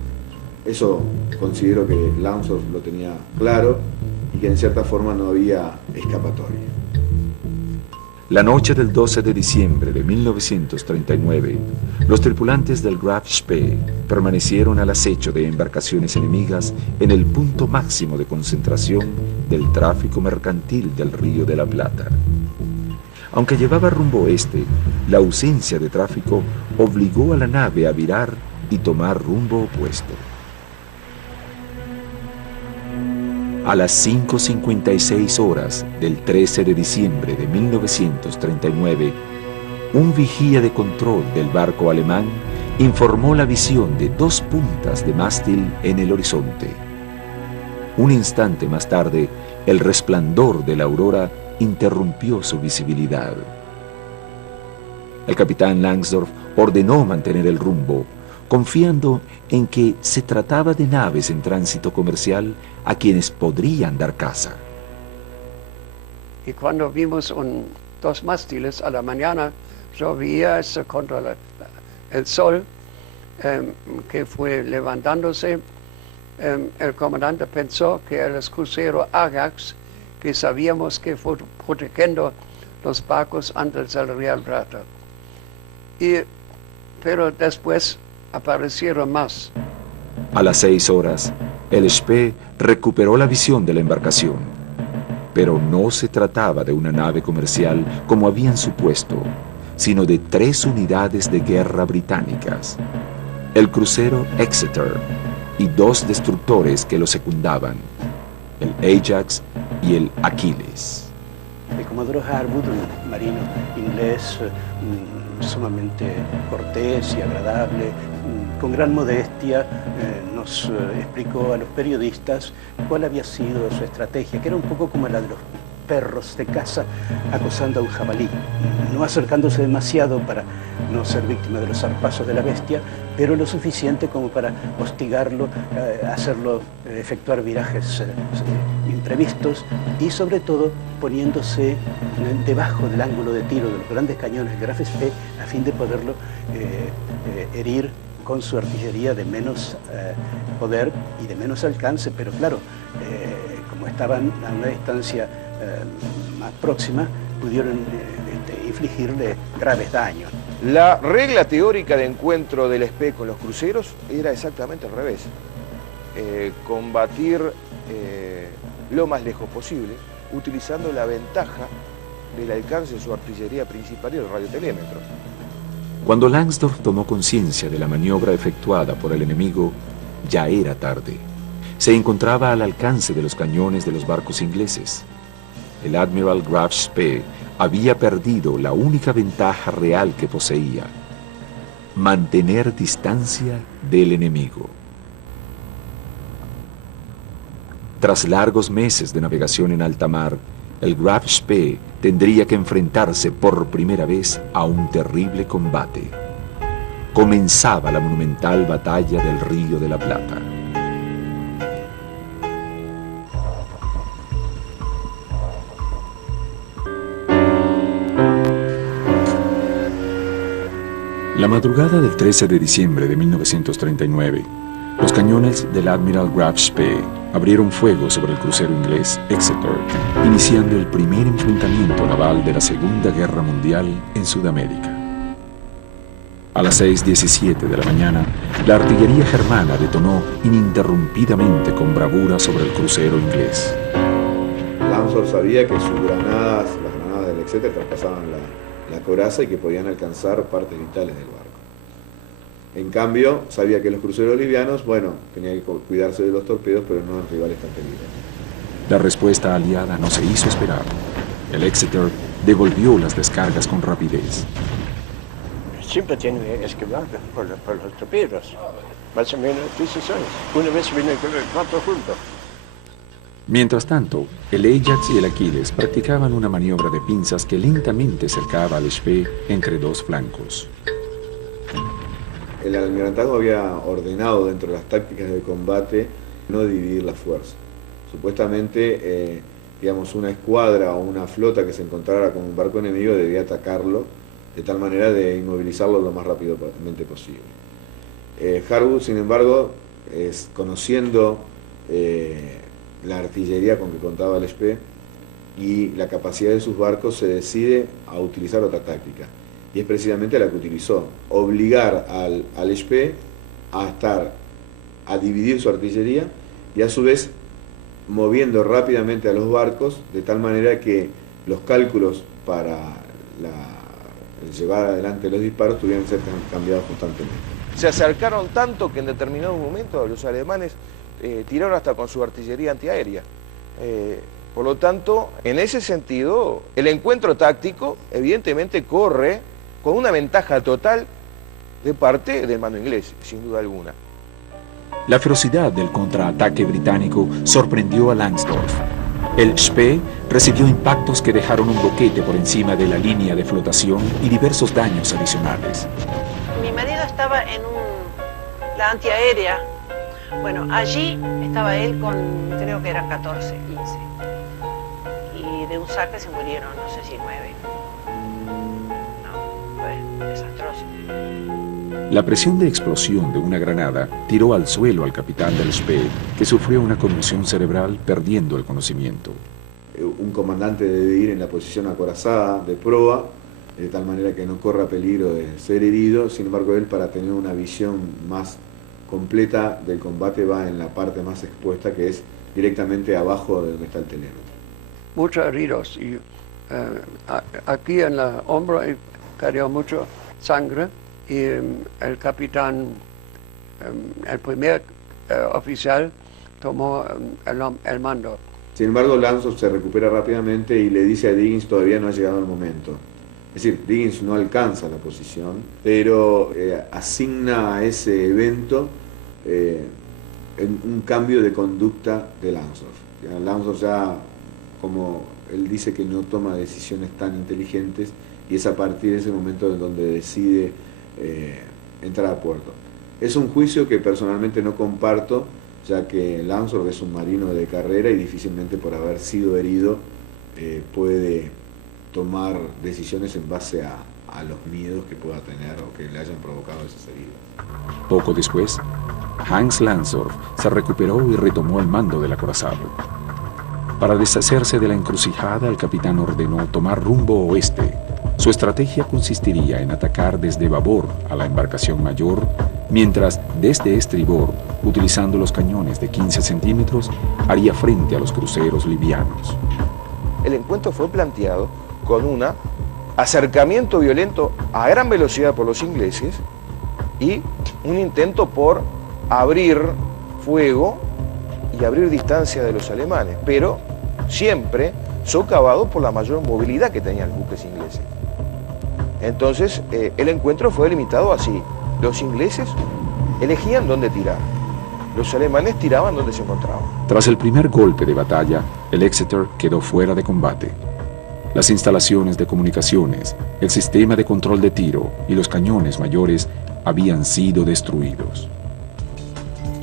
Eso considero que Langsdorff lo tenía claro y que en cierta forma no había escapatoria. La noche del 12 de diciembre de 1939, los tripulantes del Graf Spee permanecieron al acecho de embarcaciones enemigas en el punto máximo de concentración del tráfico mercantil del Río de la Plata. Aunque llevaba rumbo oeste, la ausencia de tráfico obligó a la nave a virar y tomar rumbo opuesto. A las 5:56 horas del 13 de diciembre de 1939, un vigía de control del barco alemán informó la visión de 2 puntas de mástil en el horizonte. Un instante más tarde, el resplandor de la aurora interrumpió su visibilidad. El capitán Langsdorff ordenó mantener el rumbo, confiando en que se trataba de naves en tránsito comercial a quienes podrían dar caza. Y cuando vimos 2 mástiles a la mañana, llovía eso contra el sol, que fue levantándose. El comandante pensó que era el crucero Ajax, que sabíamos que fue protegiendo los barcos antes del Río Plata. Pero después aparecieron más. A las 6 horas, el Spee recuperó la visión de la embarcación. Pero no se trataba de una nave comercial como habían supuesto, sino de 3 unidades de guerra británicas: el crucero Exeter y 2 destructores que lo secundaban, el Ajax y el Achilles. El comodoro Harwood, un marino inglés sumamente cortés y agradable, con gran modestia, nos explicó a los periodistas cuál había sido su estrategia, que era un poco como la de los perros de caza acosando a un jabalí, no acercándose demasiado para no ser víctima de los zarpazos de la bestia, pero lo suficiente como para hostigarlo, hacerlo efectuar virajes imprevistos y sobre todo poniéndose debajo del ángulo de tiro de los grandes cañones del Graf Spee a fin de poderlo herir con su artillería de menos poder y de menos alcance, pero claro, como estaban a una distancia más próxima, pudieron infligirle graves daños. La regla teórica de encuentro del Spee con los cruceros era exactamente al revés. Combatir lo más lejos posible, utilizando la ventaja del alcance de su artillería principal y el radiotelémetro. Cuando Langsdorff tomó conciencia de la maniobra efectuada por el enemigo, ya era tarde. Se encontraba al alcance de los cañones de los barcos ingleses. El Admiral Graf Spee había perdido la única ventaja real que poseía: mantener distancia del enemigo. Tras largos meses de navegación en alta mar, el Graf Spee tendría que enfrentarse por primera vez a un terrible combate. Comenzaba la monumental batalla del Río de la Plata. La madrugada del 13 de diciembre de 1939, los cañones del Admiral Graf Spee abrieron fuego sobre el crucero inglés Exeter, iniciando el primer enfrentamiento naval de la Segunda Guerra Mundial en Sudamérica. A las 6:17 de la mañana, la artillería germana detonó ininterrumpidamente con bravura sobre el crucero inglés. Langsdorff sabía que sus granadas, las granadas del Exeter, traspasaban la coraza y que podían alcanzar partes vitales del barco. En cambio, sabía que los cruceros livianos, bueno, tenían que cuidarse de los torpedos, pero no en rivales tan peligrosos. La respuesta aliada no se hizo esperar. El Exeter devolvió las descargas con rapidez. Siempre tiene que esquivar por los torpedos. Más o menos 16. Una vez viene 4 juntos. Mientras tanto, el Ajax y el Achilles practicaban una maniobra de pinzas que lentamente cercaba al Spee entre 2 flancos. El almirantazgo había ordenado dentro de las tácticas de combate no dividir la fuerza. Supuestamente, digamos, una escuadra o una flota que se encontrara con un barco enemigo debía atacarlo de tal manera de inmovilizarlo lo más rápidamente posible. Harwood, sin embargo, conociendo la artillería con que contaba el Spee y la capacidad de sus barcos, se decide a utilizar otra táctica. Y es precisamente la que utilizó: obligar al Spee a dividir su artillería y a su vez moviendo rápidamente a los barcos de tal manera que los cálculos para llevar adelante los disparos tuvieran que ser cambiados constantemente. Se acercaron tanto que en determinado momento los alemanes tiraron hasta con su artillería antiaérea. Por lo tanto, en ese sentido, el encuentro táctico evidentemente corre con una ventaja total de parte del mando inglés, sin duda alguna. La ferocidad del contraataque británico sorprendió a Langsdorff. El Spee recibió impactos que dejaron un boquete por encima de la línea de flotación y diversos daños adicionales. Mi marido estaba en la antiaérea. Bueno, allí estaba él con, creo que eran 14, 15. Y de un saque se murieron, no sé si 9. No, fue desastroso. La presión de explosión de una granada tiró al suelo al capitán del Spee, que sufrió una conmoción cerebral perdiendo el conocimiento. Un comandante debe ir en la posición acorazada de proa, de tal manera que no corra peligro de ser herido. Sin embargo, él, para tener una visión más completa del combate, va en la parte más expuesta, que es directamente abajo de donde está el telémetro. muchos heridos. Y aquí en el hombro cayó mucha sangre y el capitán, el primer oficial, tomó el mando. Sin embargo, Langsdorff se recupera rápidamente y le dice a Diggins: todavía no ha llegado el momento. Es decir, Diggins no alcanza la posición, pero asigna a ese evento un cambio de conducta de Langsdorff. Langsdorff ya, como él dice, que no toma decisiones tan inteligentes, y es a partir de ese momento en donde decide entrar a puerto. Es un juicio que personalmente no comparto, ya que Langsdorff es un marino de carrera y difícilmente, por haber sido herido, puede tomar decisiones en base a los miedos que pueda tener o que le hayan provocado esas heridas. Poco después, Hans Langsdorff se recuperó y retomó el mando del acorazado. Para deshacerse de la encrucijada, el capitán ordenó tomar rumbo oeste. Su estrategia consistiría en atacar desde babor a la embarcación mayor, mientras desde estribor, utilizando los cañones de 15 centímetros, haría frente a los cruceros livianos. El encuentro fue planteado con un acercamiento violento a gran velocidad por los ingleses y un intento por abrir fuego y abrir distancia de los alemanes, pero siempre socavado por la mayor movilidad que tenían los buques ingleses. Entonces, el encuentro fue delimitado así. Los ingleses elegían dónde tirar. Los alemanes tiraban donde se encontraban. Tras el primer golpe de batalla, el Exeter quedó fuera de combate. Las instalaciones de comunicaciones, el sistema de control de tiro y los cañones mayores habían sido destruidos.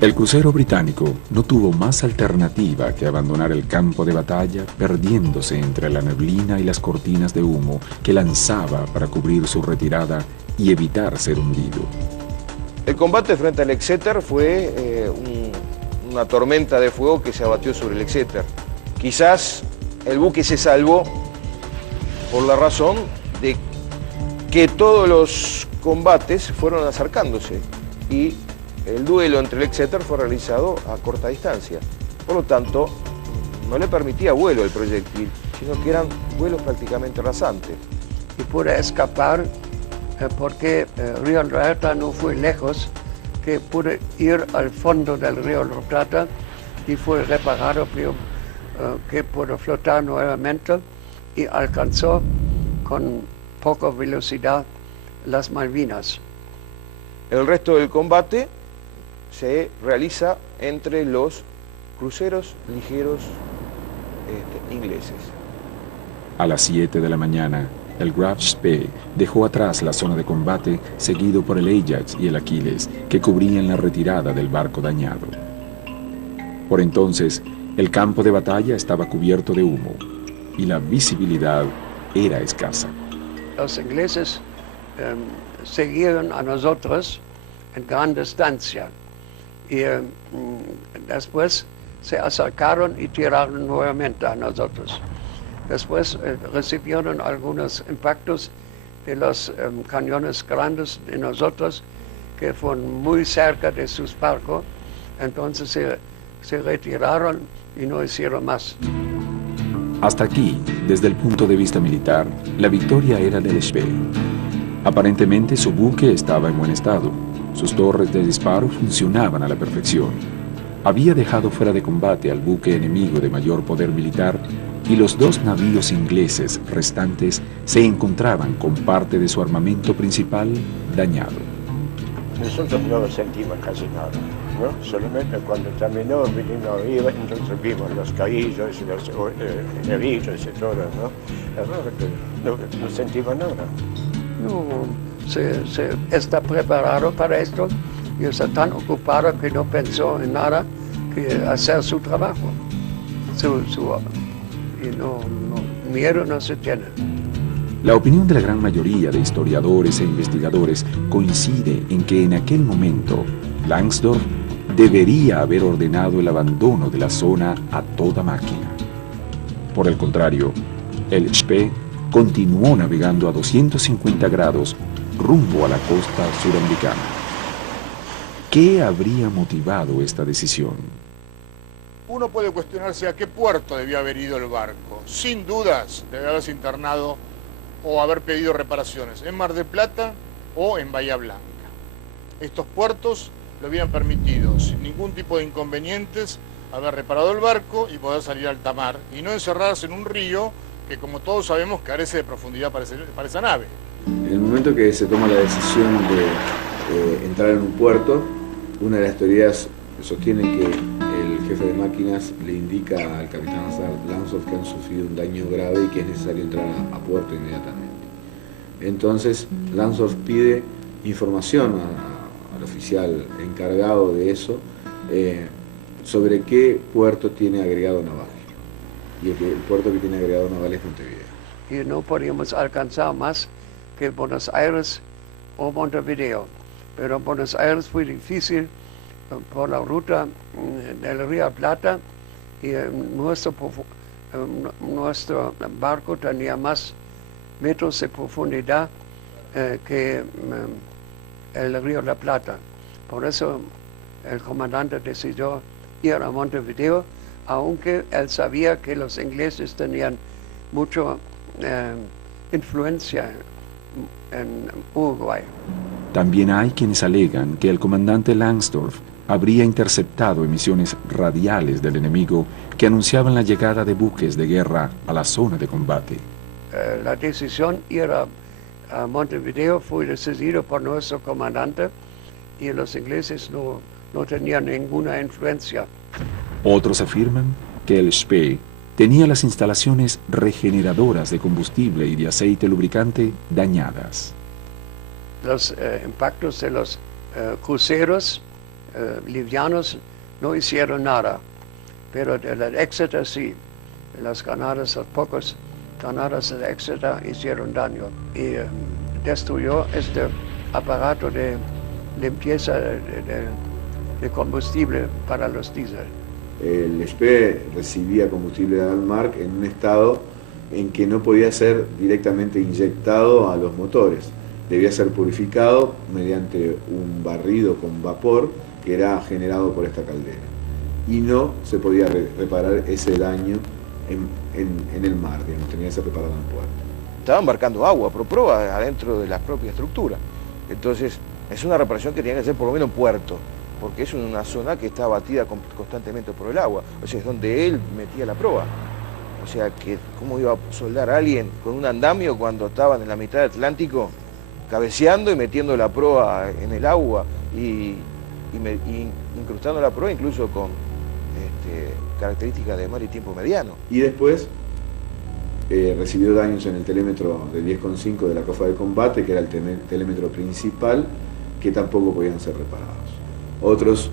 El crucero británico no tuvo más alternativa que abandonar el campo de batalla, perdiéndose entre la neblina y las cortinas de humo que lanzaba para cubrir su retirada y evitar ser hundido. El combate frente al Exeter fue una tormenta de fuego que se abatió sobre el Exeter. Quizás el buque se salvó por la razón de que todos los combates fueron acercándose y el duelo entre el Exeter fue realizado a corta distancia. Por lo tanto, no le permitía vuelo el proyectil, sino que eran vuelos prácticamente rasantes. Y pude escapar porque Río de la Plata no fue lejos, que pude ir al fondo del Río de la Plata y fue reparado, que pudo flotar nuevamente y alcanzó con poca velocidad las Malvinas. El resto del combate se realiza entre los cruceros ligeros ingleses. A las 7 de la mañana, el Graf Spee dejó atrás la zona de combate, seguido por el Ajax y el Aquiles, que cubrían la retirada del barco dañado. Por entonces, el campo de batalla estaba cubierto de humo y la visibilidad era escasa. Los ingleses seguían a nosotros en gran distancia y después se acercaron y tiraron nuevamente a nosotros. Después recibieron algunos impactos de los cañones grandes de nosotros que fueron muy cerca de sus barcos, entonces se retiraron y no hicieron más. Hasta aquí, desde el punto de vista militar, la victoria era del Spee. Aparentemente su buque estaba en buen estado. Sus torres de disparo funcionaban a la perfección. Había dejado fuera de combate al buque enemigo de mayor poder militar y los dos navíos ingleses restantes se encontraban con parte de su armamento principal dañado. Nosotros no sentimos casi nada, ¿no? Solamente cuando terminó, vinimos arriba, entonces vimos los caídos, los heridos y todo, ¿no? Es raro que no sentimos nada. No, se está preparado para esto y está tan ocupado que no pensó en nada que hacer su trabajo. Miedo no se tiene. La opinión de la gran mayoría de historiadores e investigadores coincide en que en aquel momento Langsdorff debería haber ordenado el abandono de la zona a toda máquina. Por el contrario, el Spee continuó navegando a 250 grados rumbo a la costa suramericana. ¿Qué habría motivado esta decisión? Uno puede cuestionarse a qué puerto debió haber ido el barco. Sin dudas, debe haberse internado o haber pedido reparaciones en Mar del Plata o en Bahía Blanca. Estos puertos le hubieran permitido, sin ningún tipo de inconvenientes, haber reparado el barco y poder salir a alta mar y no encerrarse en un río que, como todos sabemos, carece de profundidad para esa nave. En el momento que se toma la decisión de entrar en un puerto, una de las teorías sostiene que el jefe de máquinas le indica al capitán Langsdorff que han sufrido un daño grave y que es necesario entrar a puerto inmediatamente. Entonces Langsdorff pide información al oficial encargado de eso sobre qué puerto tiene agregado naval. Y el puerto que tiene agregado naval es Montevideo. Y no podíamos alcanzar más que Buenos Aires o Montevideo. Pero en Buenos Aires fue difícil por la ruta del Río Plata y nuestro barco tenía más metros de profundidad que el Río de la Plata. Por eso el comandante decidió ir a Montevideo, aunque él sabía que los ingleses tenían mucha influencia en Uruguay. También hay quienes alegan que el comandante Langsdorff habría interceptado emisiones radiales del enemigo que anunciaban la llegada de buques de guerra a la zona de combate. La decisión de ir a Montevideo fue decidida por nuestro comandante y los ingleses no tenían ninguna influencia. Otros afirman que el Spee tenía las instalaciones regeneradoras de combustible y de aceite lubricante dañadas. Los impactos de los cruceros livianos no hicieron nada, pero de la Exeter sí. Las granadas, las pocas granadas de Exeter hicieron daño y destruyó este aparato de limpieza de combustible para los diésel. El Spee recibía combustible de Danmark en un estado en que no podía ser directamente inyectado a los motores. Debía ser purificado mediante un barrido con vapor que era generado por esta caldera. Y no se podía reparar ese daño en el mar, digamos, tenía que ser reparado en puerto. Estaba embarcando agua, por prueba, adentro de la propia estructura. Entonces, es una reparación que tenía que hacer por lo menos en puerto, porque es una zona que está abatida constantemente por el agua. O sea, es donde él metía la proa. O sea, que ¿cómo iba a soldar a alguien con un andamio cuando estaban en la mitad del Atlántico, cabeceando y metiendo la proa en el agua y incrustando la proa incluso con características de mar y tiempo mediano? Y después recibió daños en el telémetro de 10,5 de la cofa de combate, que era el telémetro principal, que tampoco podían ser reparados. Otros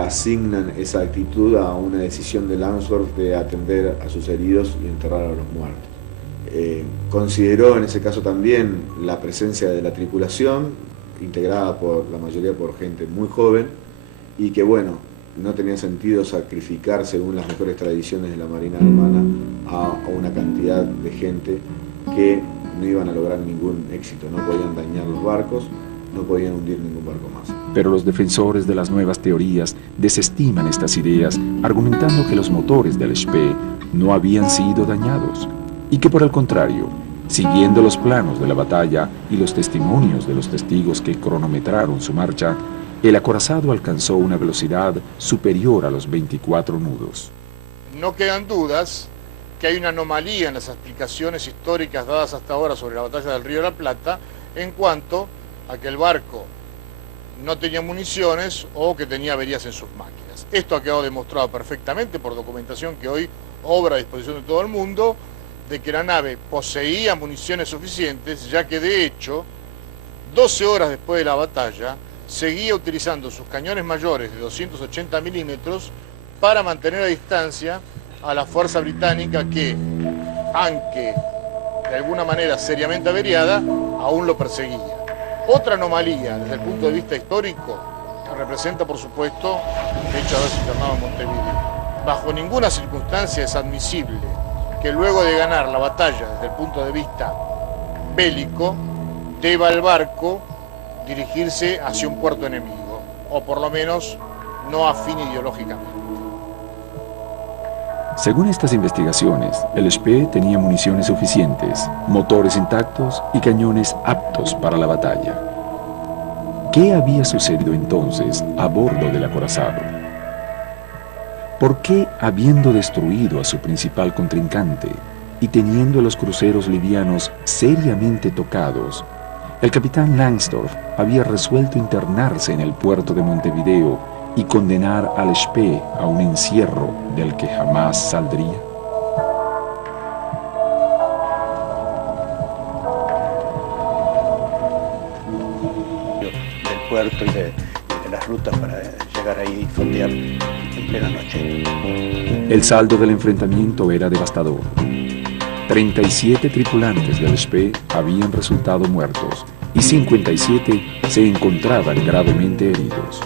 asignan esa actitud a una decisión de Langsdorff de atender a sus heridos y enterrar a los muertos. Consideró en ese caso también la presencia de la tripulación, integrada por la mayoría por gente muy joven, y que bueno, no tenía sentido sacrificar, según las mejores tradiciones de la Marina alemana, a una cantidad de gente que no iban a lograr ningún éxito, no podían dañar los barcos, no podían hundir ningún barco más. Pero los defensores de las nuevas teorías desestiman estas ideas, argumentando que los motores del Spee no habían sido dañados y que por el contrario, siguiendo los planos de la batalla y los testimonios de los testigos que cronometraron su marcha, el acorazado alcanzó una velocidad superior a los 24 nudos. No quedan dudas que hay una anomalía en las explicaciones históricas dadas hasta ahora sobre la batalla del Río de la Plata en cuanto a que el barco no tenía municiones o que tenía averías en sus máquinas. Esto ha quedado demostrado perfectamente por documentación que hoy obra a disposición de todo el mundo, de que la nave poseía municiones suficientes, ya que de hecho, 12 horas después de la batalla, seguía utilizando sus cañones mayores de 280 milímetros para mantener a distancia a la fuerza británica que, aunque de alguna manera seriamente averiada, aún lo perseguía. Otra anomalía desde el punto de vista histórico representa, por supuesto, el hecho de haberse internado en Montevideo. Bajo ninguna circunstancia es admisible que luego de ganar la batalla desde el punto de vista bélico, deba el barco dirigirse hacia un puerto enemigo, o por lo menos no afín ideológicamente. Según estas investigaciones, el Spee tenía municiones suficientes, motores intactos y cañones aptos para la batalla. ¿Qué había sucedido entonces a bordo del acorazado? ¿Por qué, habiendo destruido a su principal contrincante y teniendo a los cruceros livianos seriamente tocados, el capitán Langsdorff había resuelto internarse en el puerto de Montevideo y condenar al Spee a un encierro del que jamás saldría? Del puerto y de las rutas para llegar ahí y fondear en plena noche. El saldo del enfrentamiento era devastador. 37 tripulantes del Spee habían resultado muertos y 57 se encontraban gravemente heridos.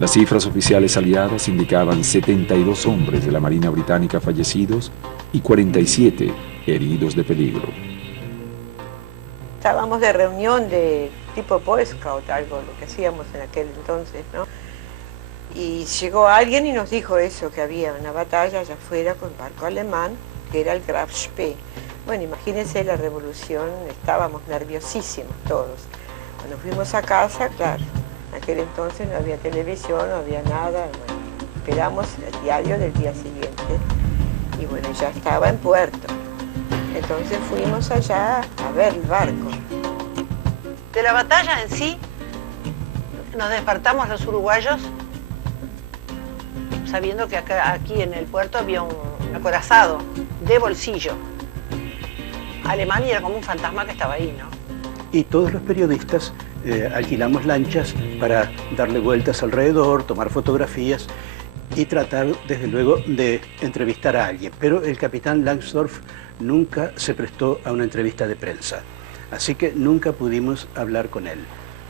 Las cifras oficiales aliadas indicaban 72 hombres de la Marina Británica fallecidos y 47 heridos de peligro. Estábamos de reunión de tipo Boy Scout, algo lo que hacíamos en aquel entonces, ¿no? Y llegó alguien y nos dijo eso, que había una batalla allá afuera con un barco alemán, que era el Graf Spee. Bueno, imagínense la revolución, estábamos nerviosísimos todos. Cuando fuimos a casa, claro, en aquel entonces no había televisión, no había nada. Bueno, esperamos el diario del día siguiente y bueno, ya estaba en puerto. Entonces fuimos allá a ver el barco. De la batalla en sí, nos despertamos los uruguayos sabiendo que aquí en el puerto había un acorazado de bolsillo. Alemania era como un fantasma que estaba ahí, ¿no? Y todos los periodistas alquilamos lanchas para darle vueltas alrededor, tomar fotografías y tratar, desde luego, de entrevistar a alguien. Pero el capitán Langsdorff nunca se prestó a una entrevista de prensa, así que nunca pudimos hablar con él.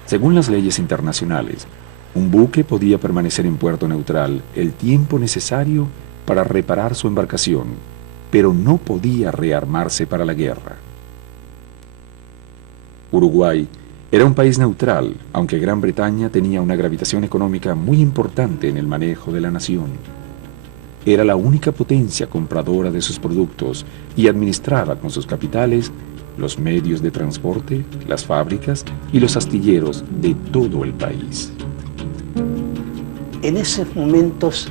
Según las leyes internacionales, un buque podía permanecer en puerto neutral el tiempo necesario para reparar su embarcación, pero no podía rearmarse para la guerra. Uruguay era un país neutral, aunque Gran Bretaña tenía una gravitación económica muy importante en el manejo de la nación. Era la única potencia compradora de sus productos y administraba con sus capitales los medios de transporte, las fábricas y los astilleros de todo el país. En esos momentos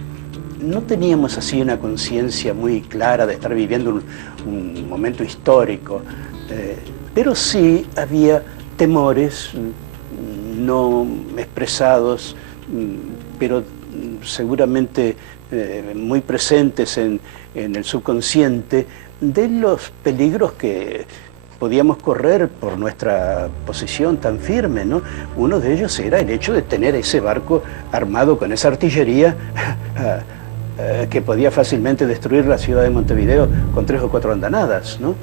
no teníamos así una conciencia muy clara de estar viviendo un momento histórico, pero sí había temores no expresados, pero seguramente muy presentes en el subconsciente, de los peligros que podíamos correr por nuestra posición tan firme, ¿no? Uno de ellos era el hecho de tener ese barco armado con esa artillería que podía fácilmente destruir la ciudad de Montevideo con 3 o 4 andanadas, ¿no?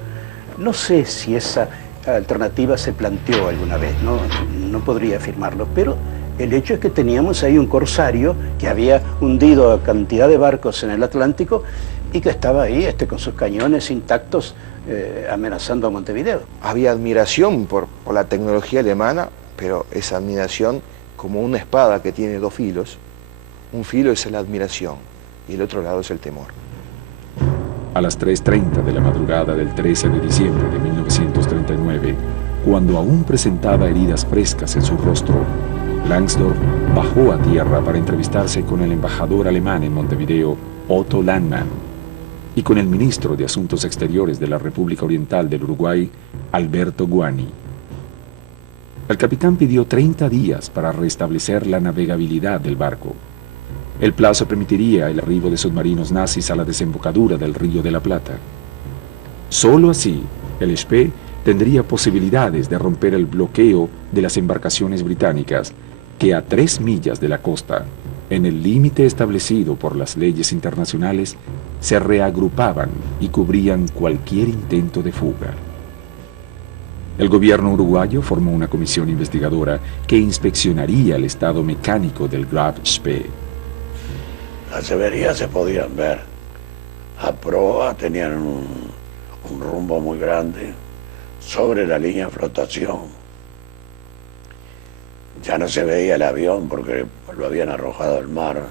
No sé si esa alternativa se planteó alguna vez, no podría afirmarlo, pero el hecho es que teníamos ahí un corsario que había hundido a cantidad de barcos en el Atlántico y que estaba ahí con sus cañones intactos amenazando a Montevideo. Había admiración por la tecnología alemana, pero esa admiración como una espada que tiene 2 filos. Un filo es la admiración y el otro lado es el temor. A las 3:30 de la madrugada del 13 de diciembre de 1939, cuando aún presentaba heridas frescas en su rostro, Langsdorff bajó a tierra para entrevistarse con el embajador alemán en Montevideo, Otto Landmann, y con el ministro de Asuntos Exteriores de la República Oriental del Uruguay, Alberto Guani. El capitán pidió 30 días para restablecer la navegabilidad del barco. El plazo permitiría el arribo de submarinos nazis a la desembocadura del Río de la Plata. Solo así, el Spee tendría posibilidades de romper el bloqueo de las embarcaciones británicas que a 3 millas de la costa, en el límite establecido por las leyes internacionales, se reagrupaban y cubrían cualquier intento de fuga. El gobierno uruguayo formó una comisión investigadora que inspeccionaría el estado mecánico del Graf Spee. Las averías se podían ver. A proa tenían un rumbo muy grande sobre la línea de flotación. Ya no se veía el avión porque lo habían arrojado al mar.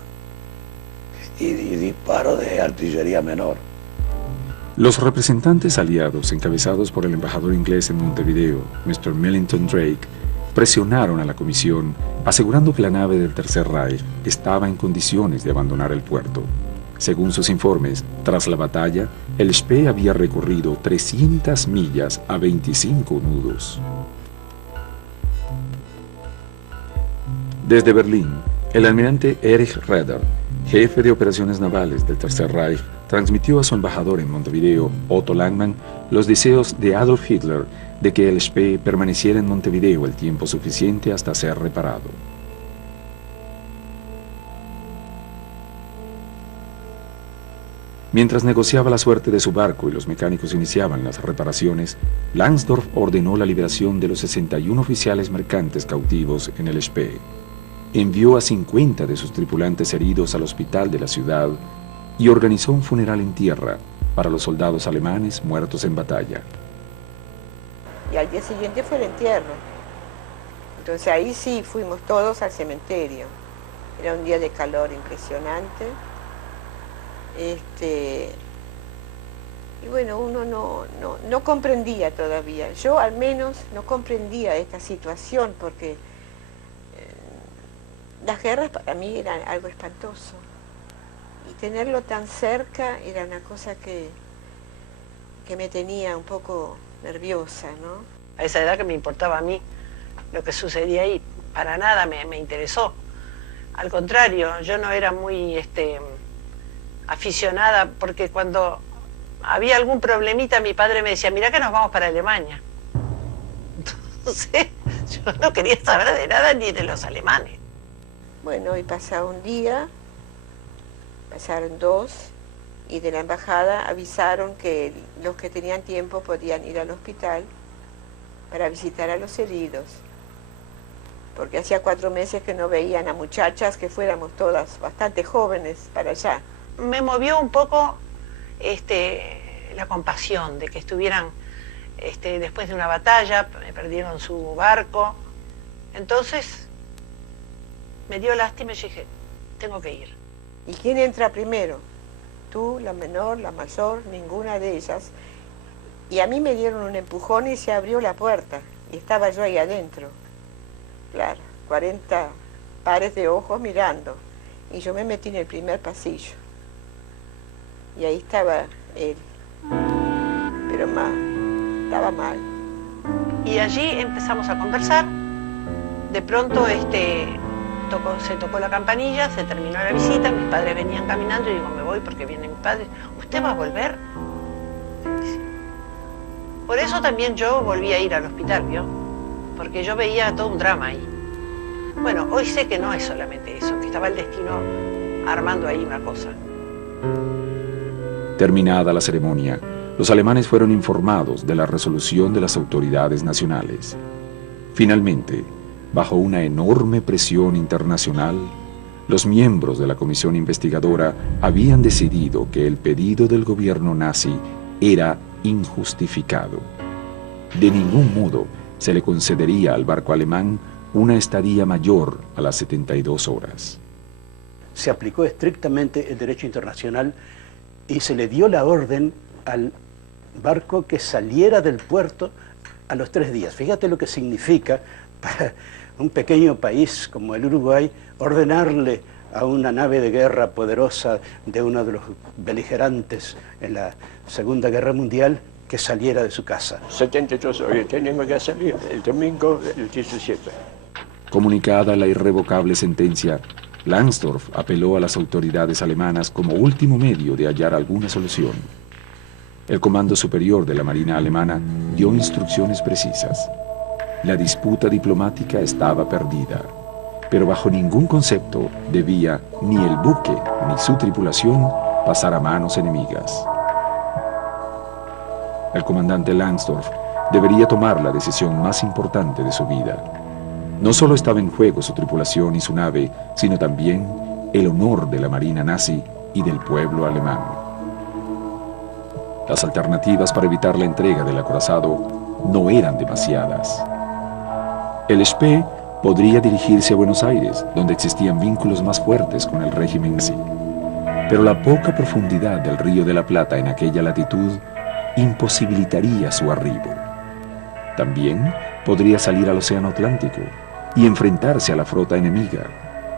y disparos de artillería menor. Los representantes aliados, encabezados por el embajador inglés en Montevideo, Mr. Millington Drake, presionaron a la comisión, asegurando que la nave del Tercer Reich estaba en condiciones de abandonar el puerto. Según sus informes, tras la batalla, el Spee había recorrido 300 millas a 25 nudos. Desde Berlín, el almirante Erich Raeder, jefe de operaciones navales del Tercer Reich, transmitió a su embajador en Montevideo, Otto Langmann, los deseos de Adolf Hitler de que el Spee permaneciera en Montevideo el tiempo suficiente hasta ser reparado. Mientras negociaba la suerte de su barco y los mecánicos iniciaban las reparaciones, Langsdorff ordenó la liberación de los 61 oficiales mercantes cautivos en el Spee. Envió a 50 de sus tripulantes heridos al hospital de la ciudad y organizó un funeral en tierra para los soldados alemanes muertos en batalla. Y al día siguiente fue el entierro. Entonces ahí sí fuimos todos al cementerio. Era un día de calor impresionante. Y bueno, uno no comprendía todavía. Yo al menos no comprendía esta situación porque las guerras para mí eran algo espantoso. Y tenerlo tan cerca era una cosa que me tenía un poco nerviosa, ¿no? A esa edad que me importaba a mí lo que sucedía ahí, para nada me interesó. Al contrario, yo no era muy aficionada, porque cuando había algún problemita mi padre me decía, mirá que nos vamos para Alemania. Entonces yo no quería saber de nada ni de los alemanes. Bueno, y pasaba un día, pasaron 2, y de la embajada avisaron que los que tenían tiempo podían ir al hospital para visitar a los heridos, porque hacía 4 meses que no veían a muchachas que fuéramos todas bastante jóvenes para allá. Me movió un poco la compasión de que estuvieran después de una batalla, perdieron su barco. Entonces me dio lástima y yo dije, tengo que ir. ¿Y quién entra primero? Tú, la menor, la mayor, ninguna de ellas. Y a mí me dieron un empujón y se abrió la puerta. Y estaba yo ahí adentro. Claro, 40 pares de ojos mirando. Y yo me metí en el primer pasillo. Y ahí estaba él. Pero mal, estaba mal. Y allí empezamos a conversar. De pronto se tocó la campanilla, se terminó la visita, mis padres venían caminando y digo, me voy porque viene mi padre. ¿Usted va a volver? Por eso también yo volví a ir al hospital, ¿vio? Porque yo veía todo un drama ahí. Bueno, hoy sé que no es solamente eso, que estaba el destino armando ahí una cosa. Terminada la ceremonia, los alemanes fueron informados de la resolución de las autoridades nacionales. Finalmente, bajo una enorme presión internacional, los miembros de la comisión investigadora habían decidido que el pedido del gobierno nazi era injustificado. De ningún modo se le concedería al barco alemán una estadía mayor a las 72 horas. Se aplicó estrictamente el derecho internacional y se le dio la orden al barco que saliera del puerto a los 3 días. Fíjate lo que significa para un pequeño país como el Uruguay ordenarle a una nave de guerra poderosa de uno de los beligerantes en la Segunda Guerra Mundial que saliera de su casa. 72 horas teníamos que salir, el domingo el 17. Comunicada la irrevocable sentencia, Langsdorff apeló a las autoridades alemanas como último medio de hallar alguna solución. El Comando Superior de la Marina Alemana dio instrucciones precisas. La disputa diplomática estaba perdida, pero bajo ningún concepto debía ni el buque ni su tripulación pasar a manos enemigas. El comandante Langsdorff debería tomar la decisión más importante de su vida. No solo estaba en juego su tripulación y su nave, sino también el honor de la marina nazi y del pueblo alemán. Las alternativas para evitar la entrega del acorazado no eran demasiadas. El Spee podría dirigirse a Buenos Aires, donde existían vínculos más fuertes con el régimen nazi. pero la poca profundidad del Río de la Plata en aquella latitud imposibilitaría su arribo. También podría salir al Océano Atlántico y enfrentarse a la flota enemiga,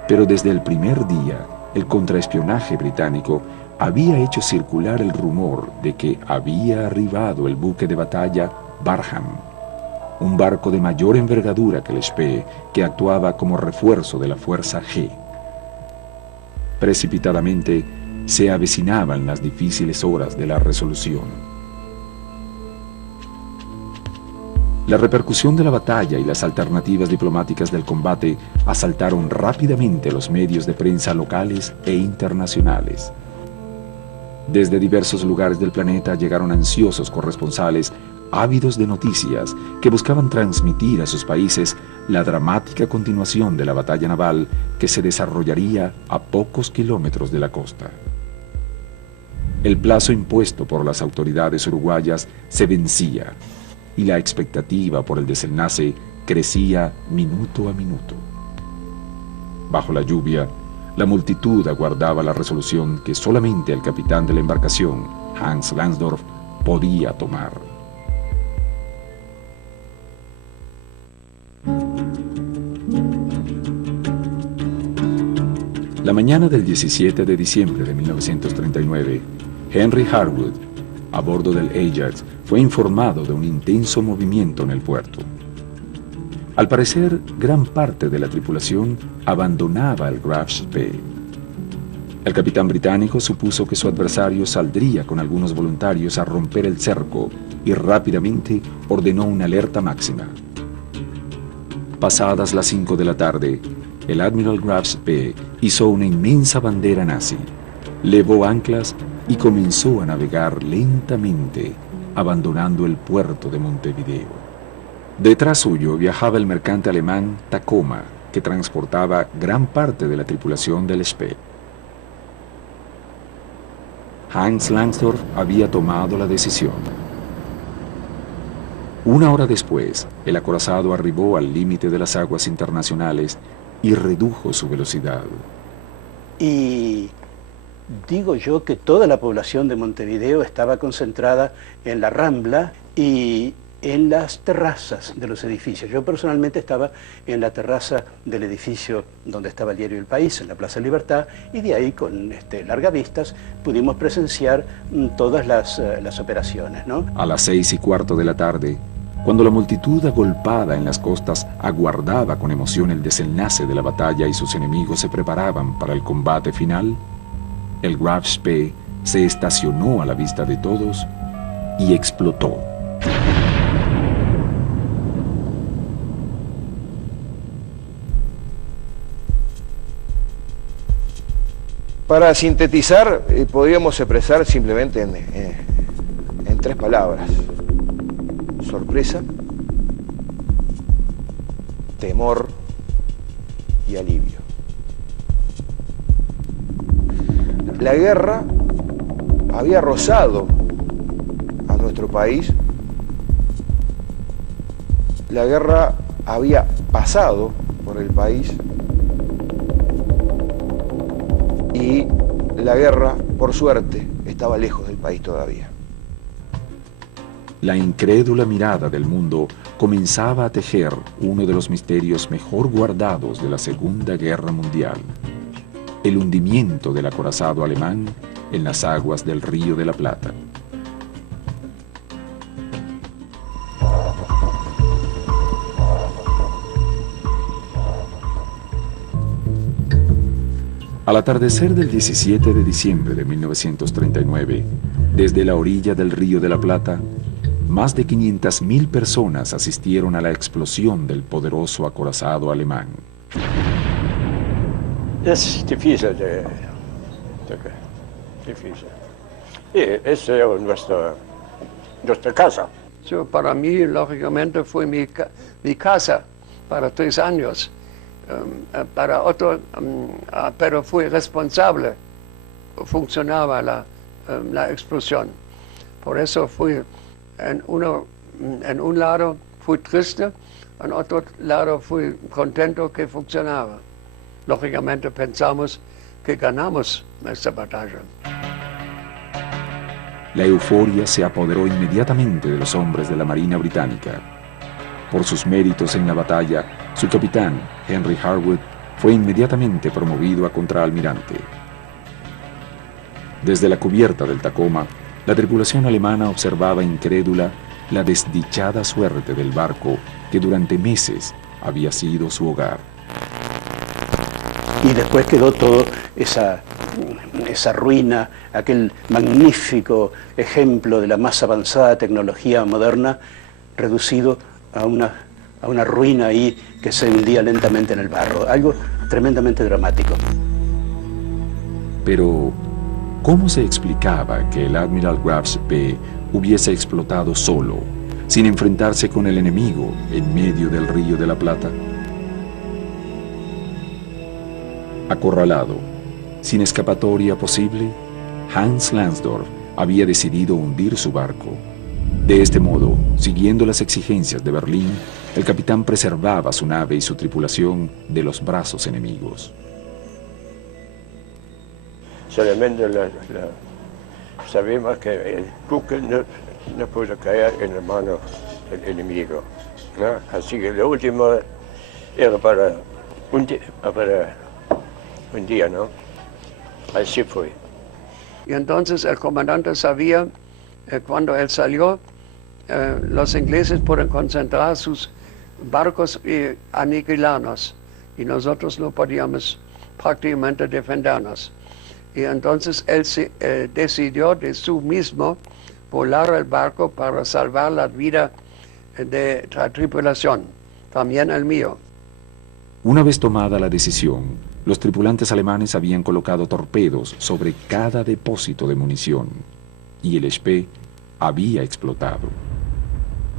pero desde el primer día el contraespionaje británico había hecho circular el rumor de que había arribado el buque de batalla Barham, un barco de mayor envergadura que el Spee, que actuaba como refuerzo de la Fuerza G. Precipitadamente se avecinaban las difíciles horas de la resolución. La repercusión de la batalla y las alternativas diplomáticas del combate asaltaron rápidamente los medios de prensa locales e internacionales. Desde diversos lugares del planeta llegaron ansiosos corresponsales ávidos de noticias que buscaban transmitir a sus países la dramática continuación de la batalla naval que se desarrollaría a pocos kilómetros de la costa. El plazo impuesto por las autoridades uruguayas se vencía y la expectativa por el desenlace crecía minuto a minuto. Bajo la lluvia, la multitud aguardaba la resolución que solamente el capitán de la embarcación, Hans Langsdorff, podía tomar. La mañana del 17 de diciembre de 1939, Henry Harwood, a bordo del Ajax, fue informado de un intenso movimiento en el puerto. Al parecer, gran parte de la tripulación abandonaba el Graf Spee. El capitán británico supuso que su adversario saldría con algunos voluntarios a romper el cerco y rápidamente ordenó una alerta máxima. Pasadas las 5 de la tarde, el Admiral Graf Spee hizo una inmensa bandera nazi, levó anclas y comenzó a navegar lentamente, abandonando el puerto de Montevideo. Detrás suyo viajaba el mercante alemán Tacoma, que transportaba gran parte de la tripulación del Spee. Hans Langsdorff había tomado la decisión. Una hora después, el acorazado arribó al límite de las aguas internacionales y redujo su velocidad. Y digo yo que toda la población de Montevideo estaba concentrada en la Rambla y en las terrazas de los edificios. Yo personalmente estaba en la terraza del edificio donde estaba el diario El País, en la Plaza Libertad, y de ahí con largavistas pudimos presenciar todas las operaciones, ¿no? A las 6:15 de la tarde, cuando la multitud agolpada en las costas aguardaba con emoción el desenlace de la batalla y sus enemigos se preparaban para el combate final, el Graf Spee se estacionó a la vista de todos y explotó. Para sintetizar, podríamos expresar simplemente en 3 palabras: sorpresa, temor y alivio. La guerra había rozado a nuestro país, la guerra había pasado por el país y la guerra, por suerte, estaba lejos del país todavía. La incrédula mirada del mundo comenzaba a tejer uno de los misterios mejor guardados de la Segunda Guerra Mundial: el hundimiento del acorazado alemán en las aguas del Río de la Plata. Al atardecer del 17 de diciembre de 1939, desde la orilla del Río de la Plata, más de 500.000 personas asistieron a la explosión del poderoso acorazado alemán. Es difícil difícil. Y es nuestra casa. Yo, para mí, lógicamente, fue mi casa para 3 años. Para otro, pero fui responsable, funcionaba la explosión. Por eso fui, en un lado fui triste, en otro lado fui contento que funcionaba. Lógicamente pensamos que ganamos esta batalla. La euforia se apoderó inmediatamente de los hombres de la Marina Británica. Por sus méritos en la batalla, su capitán, Henry Harwood, fue inmediatamente promovido a contraalmirante. Desde la cubierta del Tacoma, la tripulación alemana observaba incrédula la desdichada suerte del barco que durante meses había sido su hogar. Y después quedó todo esa ruina, aquel magnífico ejemplo de la más avanzada tecnología moderna, reducido a una ruina ahí que se hundía lentamente en el barro. Algo tremendamente dramático. Pero, ¿cómo se explicaba que el Admiral Graves B hubiese explotado solo, sin enfrentarse con el enemigo en medio del Río de la Plata? Acorralado, sin escapatoria posible, Hans Langsdorff había decidido hundir su barco. De este modo, siguiendo las exigencias de Berlín, el capitán preservaba su nave y su tripulación de los brazos enemigos. Solamente sabemos que el buque no pudo caer en la mano del enemigo, ¿no? Así que lo último era para un día, ¿no? Así fue. Y entonces el comandante sabía, cuando él salió, los ingleses pueden concentrar sus barcos y aniquilarnos, y nosotros no podíamos prácticamente defendernos. Y entonces él decidió de su mismo volar el barco para salvar la vida de la tripulación, también el mío. Una vez tomada la decisión, los tripulantes alemanes habían colocado torpedos sobre cada depósito de munición, y el Spee había explotado.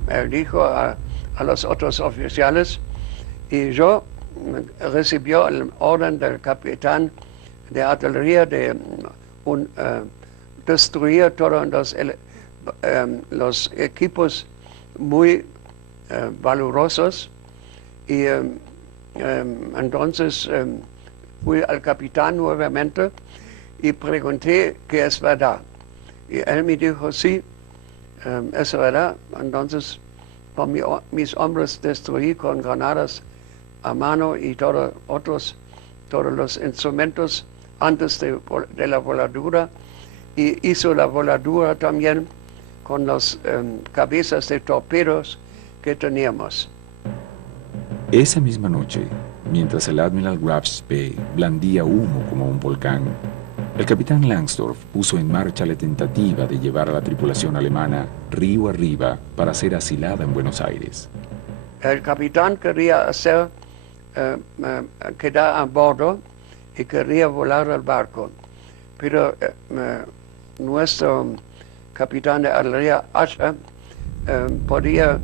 Él dijo a los otros oficiales, y yo recibió el orden del capitán de artillería de destruir todos los equipos muy valorosos, y entonces fui al capitán nuevamente y pregunté que es verdad. Y él me dijo, sí, es verdad. Entonces, con mis hombres destruí con granadas a mano y todos los instrumentos antes de la voladura, y hizo la voladura también con las cabezas de torpedos que teníamos. Esa misma noche, mientras el Admiral Graves B blandía humo como un volcán, el capitán Langsdorff puso en marcha la tentativa de llevar a la tripulación alemana río arriba para ser asilada en Buenos Aires. El capitán quería quedar a bordo y quería volar el barco, pero nuestro capitán de artillería, Usher, podía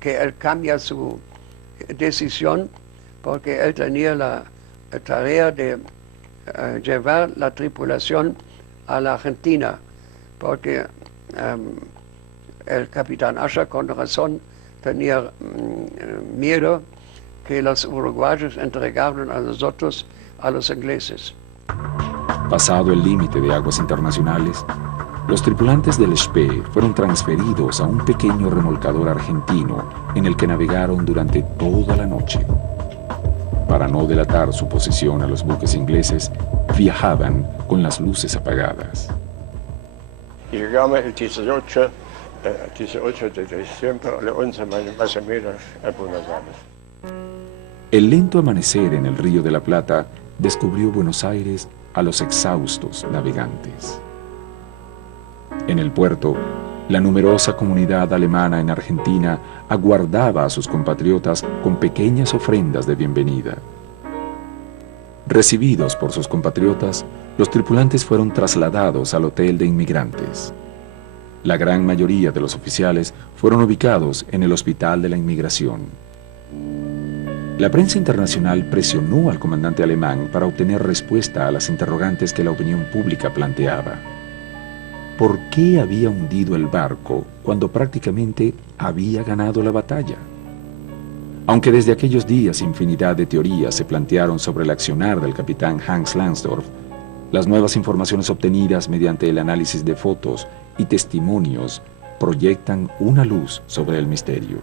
que él cambie su decisión, porque él tenía la tarea de llevar la tripulación a la Argentina, porque el capitán Usher con razón tenía miedo que los uruguayos entregaran a nosotros, a los ingleses. Pasado el límite de aguas internacionales, los tripulantes del Spee fueron transferidos a un pequeño remolcador argentino en el que navegaron durante toda la noche. Para no delatar su posición a los buques ingleses, viajaban con las luces apagadas. Y llegamos el 18 de diciembre a las 11 más o menos a Buenos Aires. El lento amanecer en el Río de la Plata descubrió Buenos Aires a los exhaustos navegantes. En el puerto, la numerosa comunidad alemana en Argentina aguardaba a sus compatriotas con pequeñas ofrendas de bienvenida. Recibidos por sus compatriotas, los tripulantes fueron trasladados al hotel de inmigrantes. La gran mayoría de los oficiales fueron ubicados en el Hospital de la Inmigración. La prensa internacional presionó al comandante alemán para obtener respuesta a las interrogantes que la opinión pública planteaba. ¿Por qué había hundido el barco cuando prácticamente había ganado la batalla? Aunque desde aquellos días infinidad de teorías se plantearon sobre el accionar del capitán Hans Langsdorff, las nuevas informaciones obtenidas mediante el análisis de fotos y testimonios proyectan una luz sobre el misterio.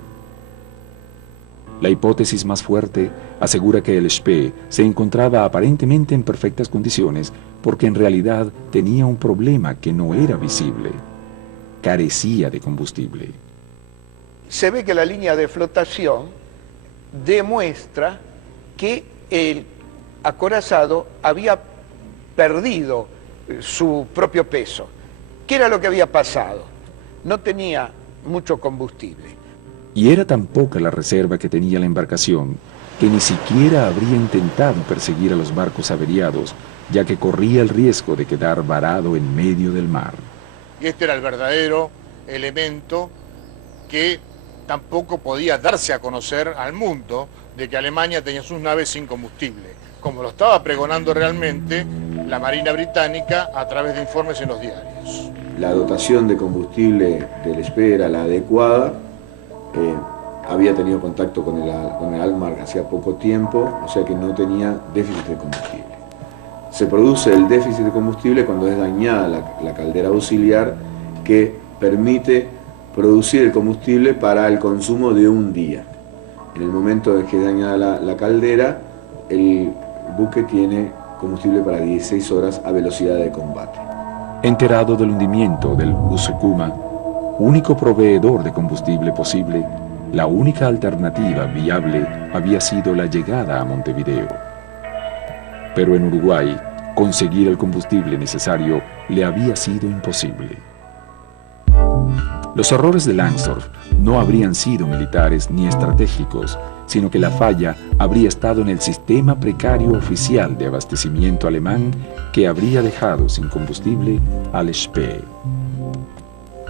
La hipótesis más fuerte asegura que el Spee se encontraba aparentemente en perfectas condiciones porque en realidad tenía un problema que no era visible. Carecía de combustible. Se ve que la línea de flotación demuestra que el acorazado había perdido su propio peso. ¿Qué era lo que había pasado? No tenía mucho combustible. Y era tan poca la reserva que tenía la embarcación que ni siquiera habría intentado perseguir a los barcos averiados, ya que corría el riesgo de quedar varado en medio del mar. Y este era el verdadero elemento que tampoco podía darse a conocer al mundo, de que Alemania tenía sus naves sin combustible, como lo estaba pregonando realmente la Marina Británica a través de informes en los diarios. La dotación de combustible del Spee era la adecuada. Había tenido contacto con el Altmark hacía poco tiempo, o sea que no tenía déficit de combustible. Se produce el déficit de combustible cuando es dañada la caldera auxiliar, que permite producir el combustible para el consumo de un día. En el momento en que es dañada la caldera, el buque tiene combustible para 16 horas a velocidad de combate. Enterado del hundimiento del Usukuma, único proveedor de combustible posible, la única alternativa viable había sido la llegada a Montevideo. Pero en Uruguay, conseguir el combustible necesario le había sido imposible. Los errores de Langsdorff no habrían sido militares ni estratégicos, sino que la falla habría estado en el sistema precario oficial de abastecimiento alemán que habría dejado sin combustible al Spee.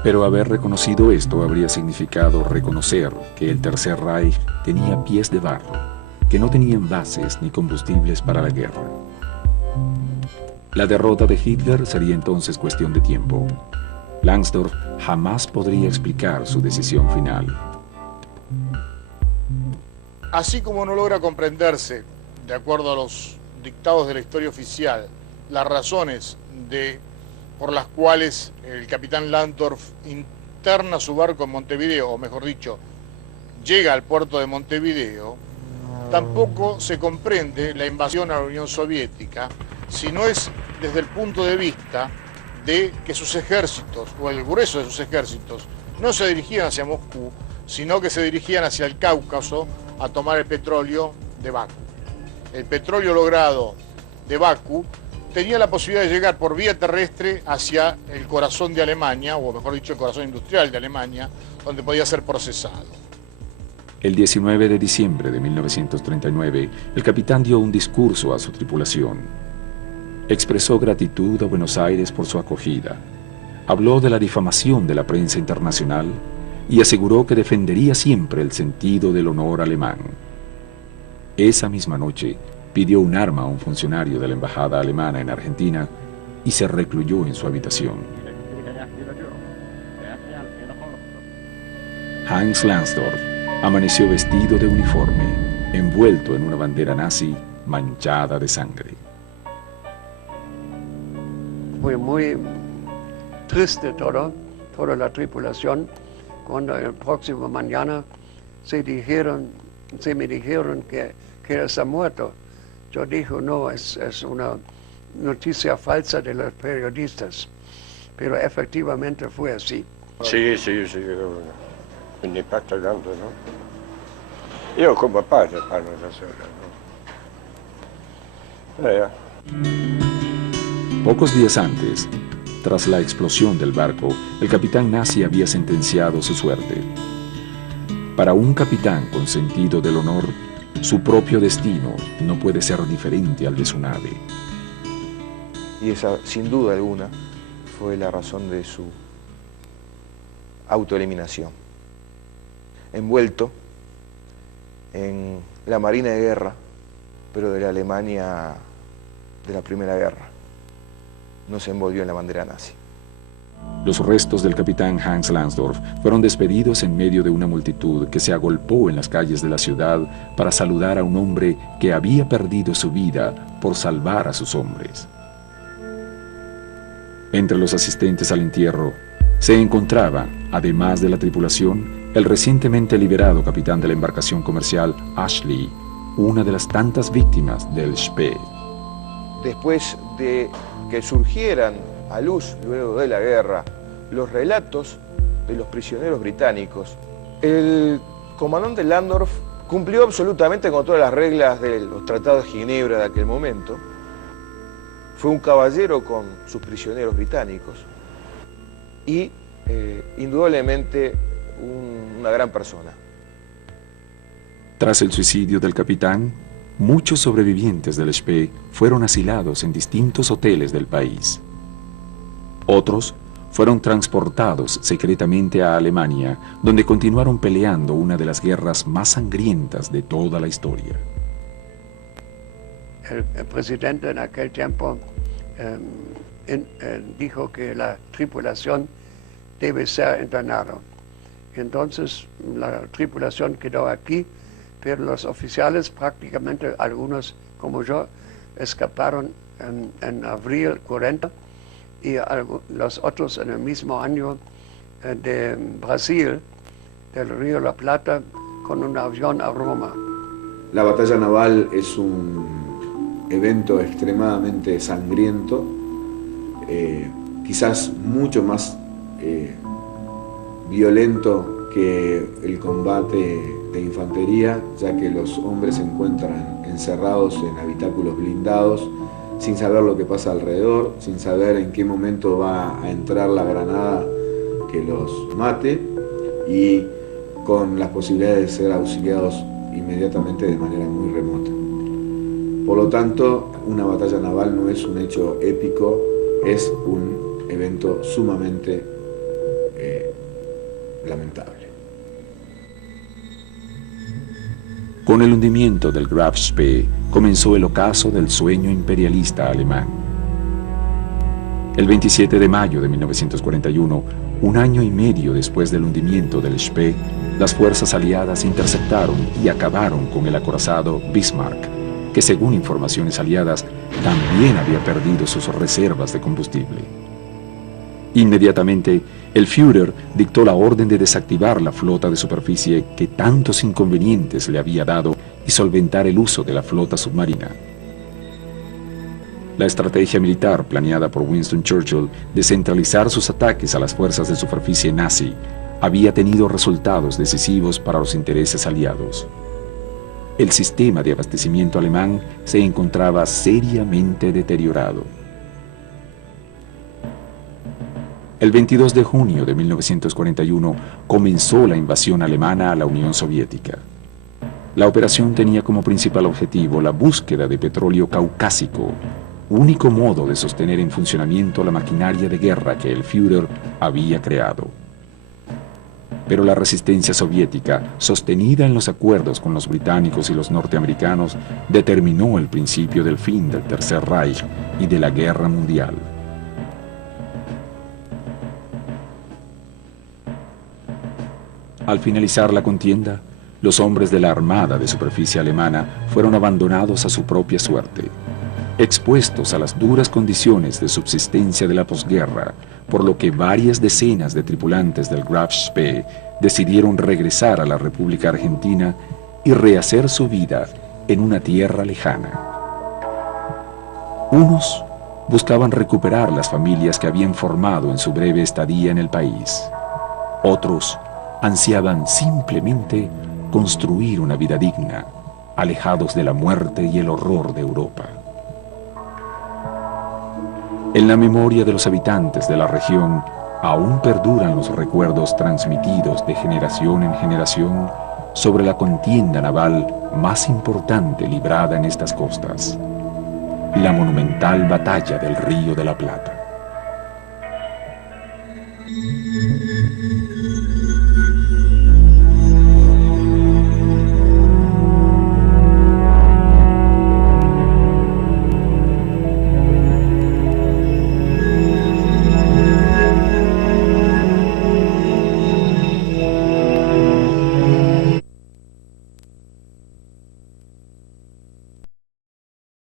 Pero haber reconocido esto habría significado reconocer que el Tercer Reich tenía pies de barro, que no tenían bases ni combustibles para la guerra. La derrota de Hitler sería entonces cuestión de tiempo. Langsdorff jamás podría explicar su decisión final. Así como no logra comprenderse, de acuerdo a los dictados de la historia oficial, las razones por las cuales el capitán Langsdorff interna su barco en Montevideo, o mejor dicho, llega al puerto de Montevideo, tampoco se comprende la invasión a la Unión Soviética, si no es desde el punto de vista de que sus ejércitos, o el grueso de sus ejércitos, no se dirigían hacia Moscú, sino que se dirigían hacia el Cáucaso a tomar el petróleo de Bakú. El petróleo logrado de Bakú tenía la posibilidad de llegar por vía terrestre hacia el corazón de Alemania, o mejor dicho, el corazón industrial de Alemania, donde podía ser procesado. El 19 de diciembre de 1939, el capitán dio un discurso a su tripulación. Expresó gratitud a Buenos Aires por su acogida. Habló de la difamación de la prensa internacional y aseguró que defendería siempre el sentido del honor alemán. Esa misma noche, pidió un arma a un funcionario de la embajada alemana en Argentina y se recluyó en su habitación. Hans Langsdorff amaneció vestido de uniforme, envuelto en una bandera nazi manchada de sangre. Fue muy triste toda la tripulación, cuando el próximo mañana se me dijeron que él está muerto. Yo dije, no, es una noticia falsa de los periodistas, pero efectivamente fue así. Sì, quindi tanto, no? Io come padre parlo da sola, no? Pocos días antes, tras la explosión del barco, el capitán nazi había sentenciado su suerte. Para un capitán con sentido del honor, su propio destino no puede ser diferente al de su nave. Y esa, sin duda alguna, fue la razón de su autoeliminación. Envuelto en la Marina de Guerra, pero de la Alemania de la Primera Guerra. No se envolvió en la bandera nazi. Los restos del capitán Hans Lansdorff fueron despedidos en medio de una multitud que se agolpó en las calles de la ciudad para saludar a un hombre que había perdido su vida por salvar a sus hombres. Entre los asistentes al entierro se encontraba, además de la tripulación, el recientemente liberado capitán de la embarcación comercial Ashley, una de las tantas víctimas del Spee. Después de que surgieran a luz, luego de la guerra, los relatos de los prisioneros británicos, el comandante Lansdorff cumplió absolutamente con todas las reglas de los tratados de Ginebra de aquel momento. Fue un caballero con sus prisioneros británicos y indudablemente una gran persona. Tras el suicidio del capitán, muchos sobrevivientes del Spee fueron asilados en distintos hoteles del país. Otros fueron transportados secretamente a Alemania, donde continuaron peleando una de las guerras más sangrientas de toda la historia. El presidente en aquel tiempo dijo que la tripulación debe ser internada. Entonces la tripulación quedó aquí, pero los oficiales, prácticamente algunos como yo, escaparon en abril 40 y los otros en el mismo año de Brasil, del Río de la Plata, con un avión a Roma. La batalla naval es un evento extremadamente sangriento, quizás mucho más violento que el combate de infantería, ya que los hombres se encuentran encerrados en habitáculos blindados, sin saber lo que pasa alrededor, sin saber en qué momento va a entrar la granada que los mate y con las posibilidades de ser auxiliados inmediatamente de manera muy remota. Por lo tanto, una batalla naval no es un hecho épico, es un evento sumamente lamentable. Con el hundimiento del Graf Spee comenzó el ocaso del sueño imperialista alemán. El 27 de mayo de 1941, un año y medio después del hundimiento del Spee, las fuerzas aliadas interceptaron y acabaron con el acorazado Bismarck, que según informaciones aliadas también había perdido sus reservas de combustible. Inmediatamente, el Führer dictó la orden de desactivar la flota de superficie que tantos inconvenientes le había dado y solventar el uso de la flota submarina. La estrategia militar planeada por Winston Churchill de centralizar sus ataques a las fuerzas de superficie nazi había tenido resultados decisivos para los intereses aliados. El sistema de abastecimiento alemán se encontraba seriamente deteriorado. El 22 de junio de 1941 comenzó la invasión alemana a la Unión Soviética. La operación tenía como principal objetivo la búsqueda de petróleo caucásico, único modo de sostener en funcionamiento la maquinaria de guerra que el Führer había creado. Pero la resistencia soviética, sostenida en los acuerdos con los británicos y los norteamericanos, determinó el principio del fin del Tercer Reich y de la Guerra Mundial. Al finalizar la contienda, los hombres de la Armada de Superficie alemana fueron abandonados a su propia suerte, expuestos a las duras condiciones de subsistencia de la posguerra, por lo que varias decenas de tripulantes del Graf Spee decidieron regresar a la República Argentina y rehacer su vida en una tierra lejana. Unos buscaban recuperar las familias que habían formado en su breve estadía en el país. Otros ansiaban simplemente construir una vida digna, alejados de la muerte y el horror de Europa. En la memoria de los habitantes de la región aún perduran los recuerdos transmitidos de generación en generación sobre la contienda naval más importante librada en estas costas, la monumental batalla del Río de la Plata.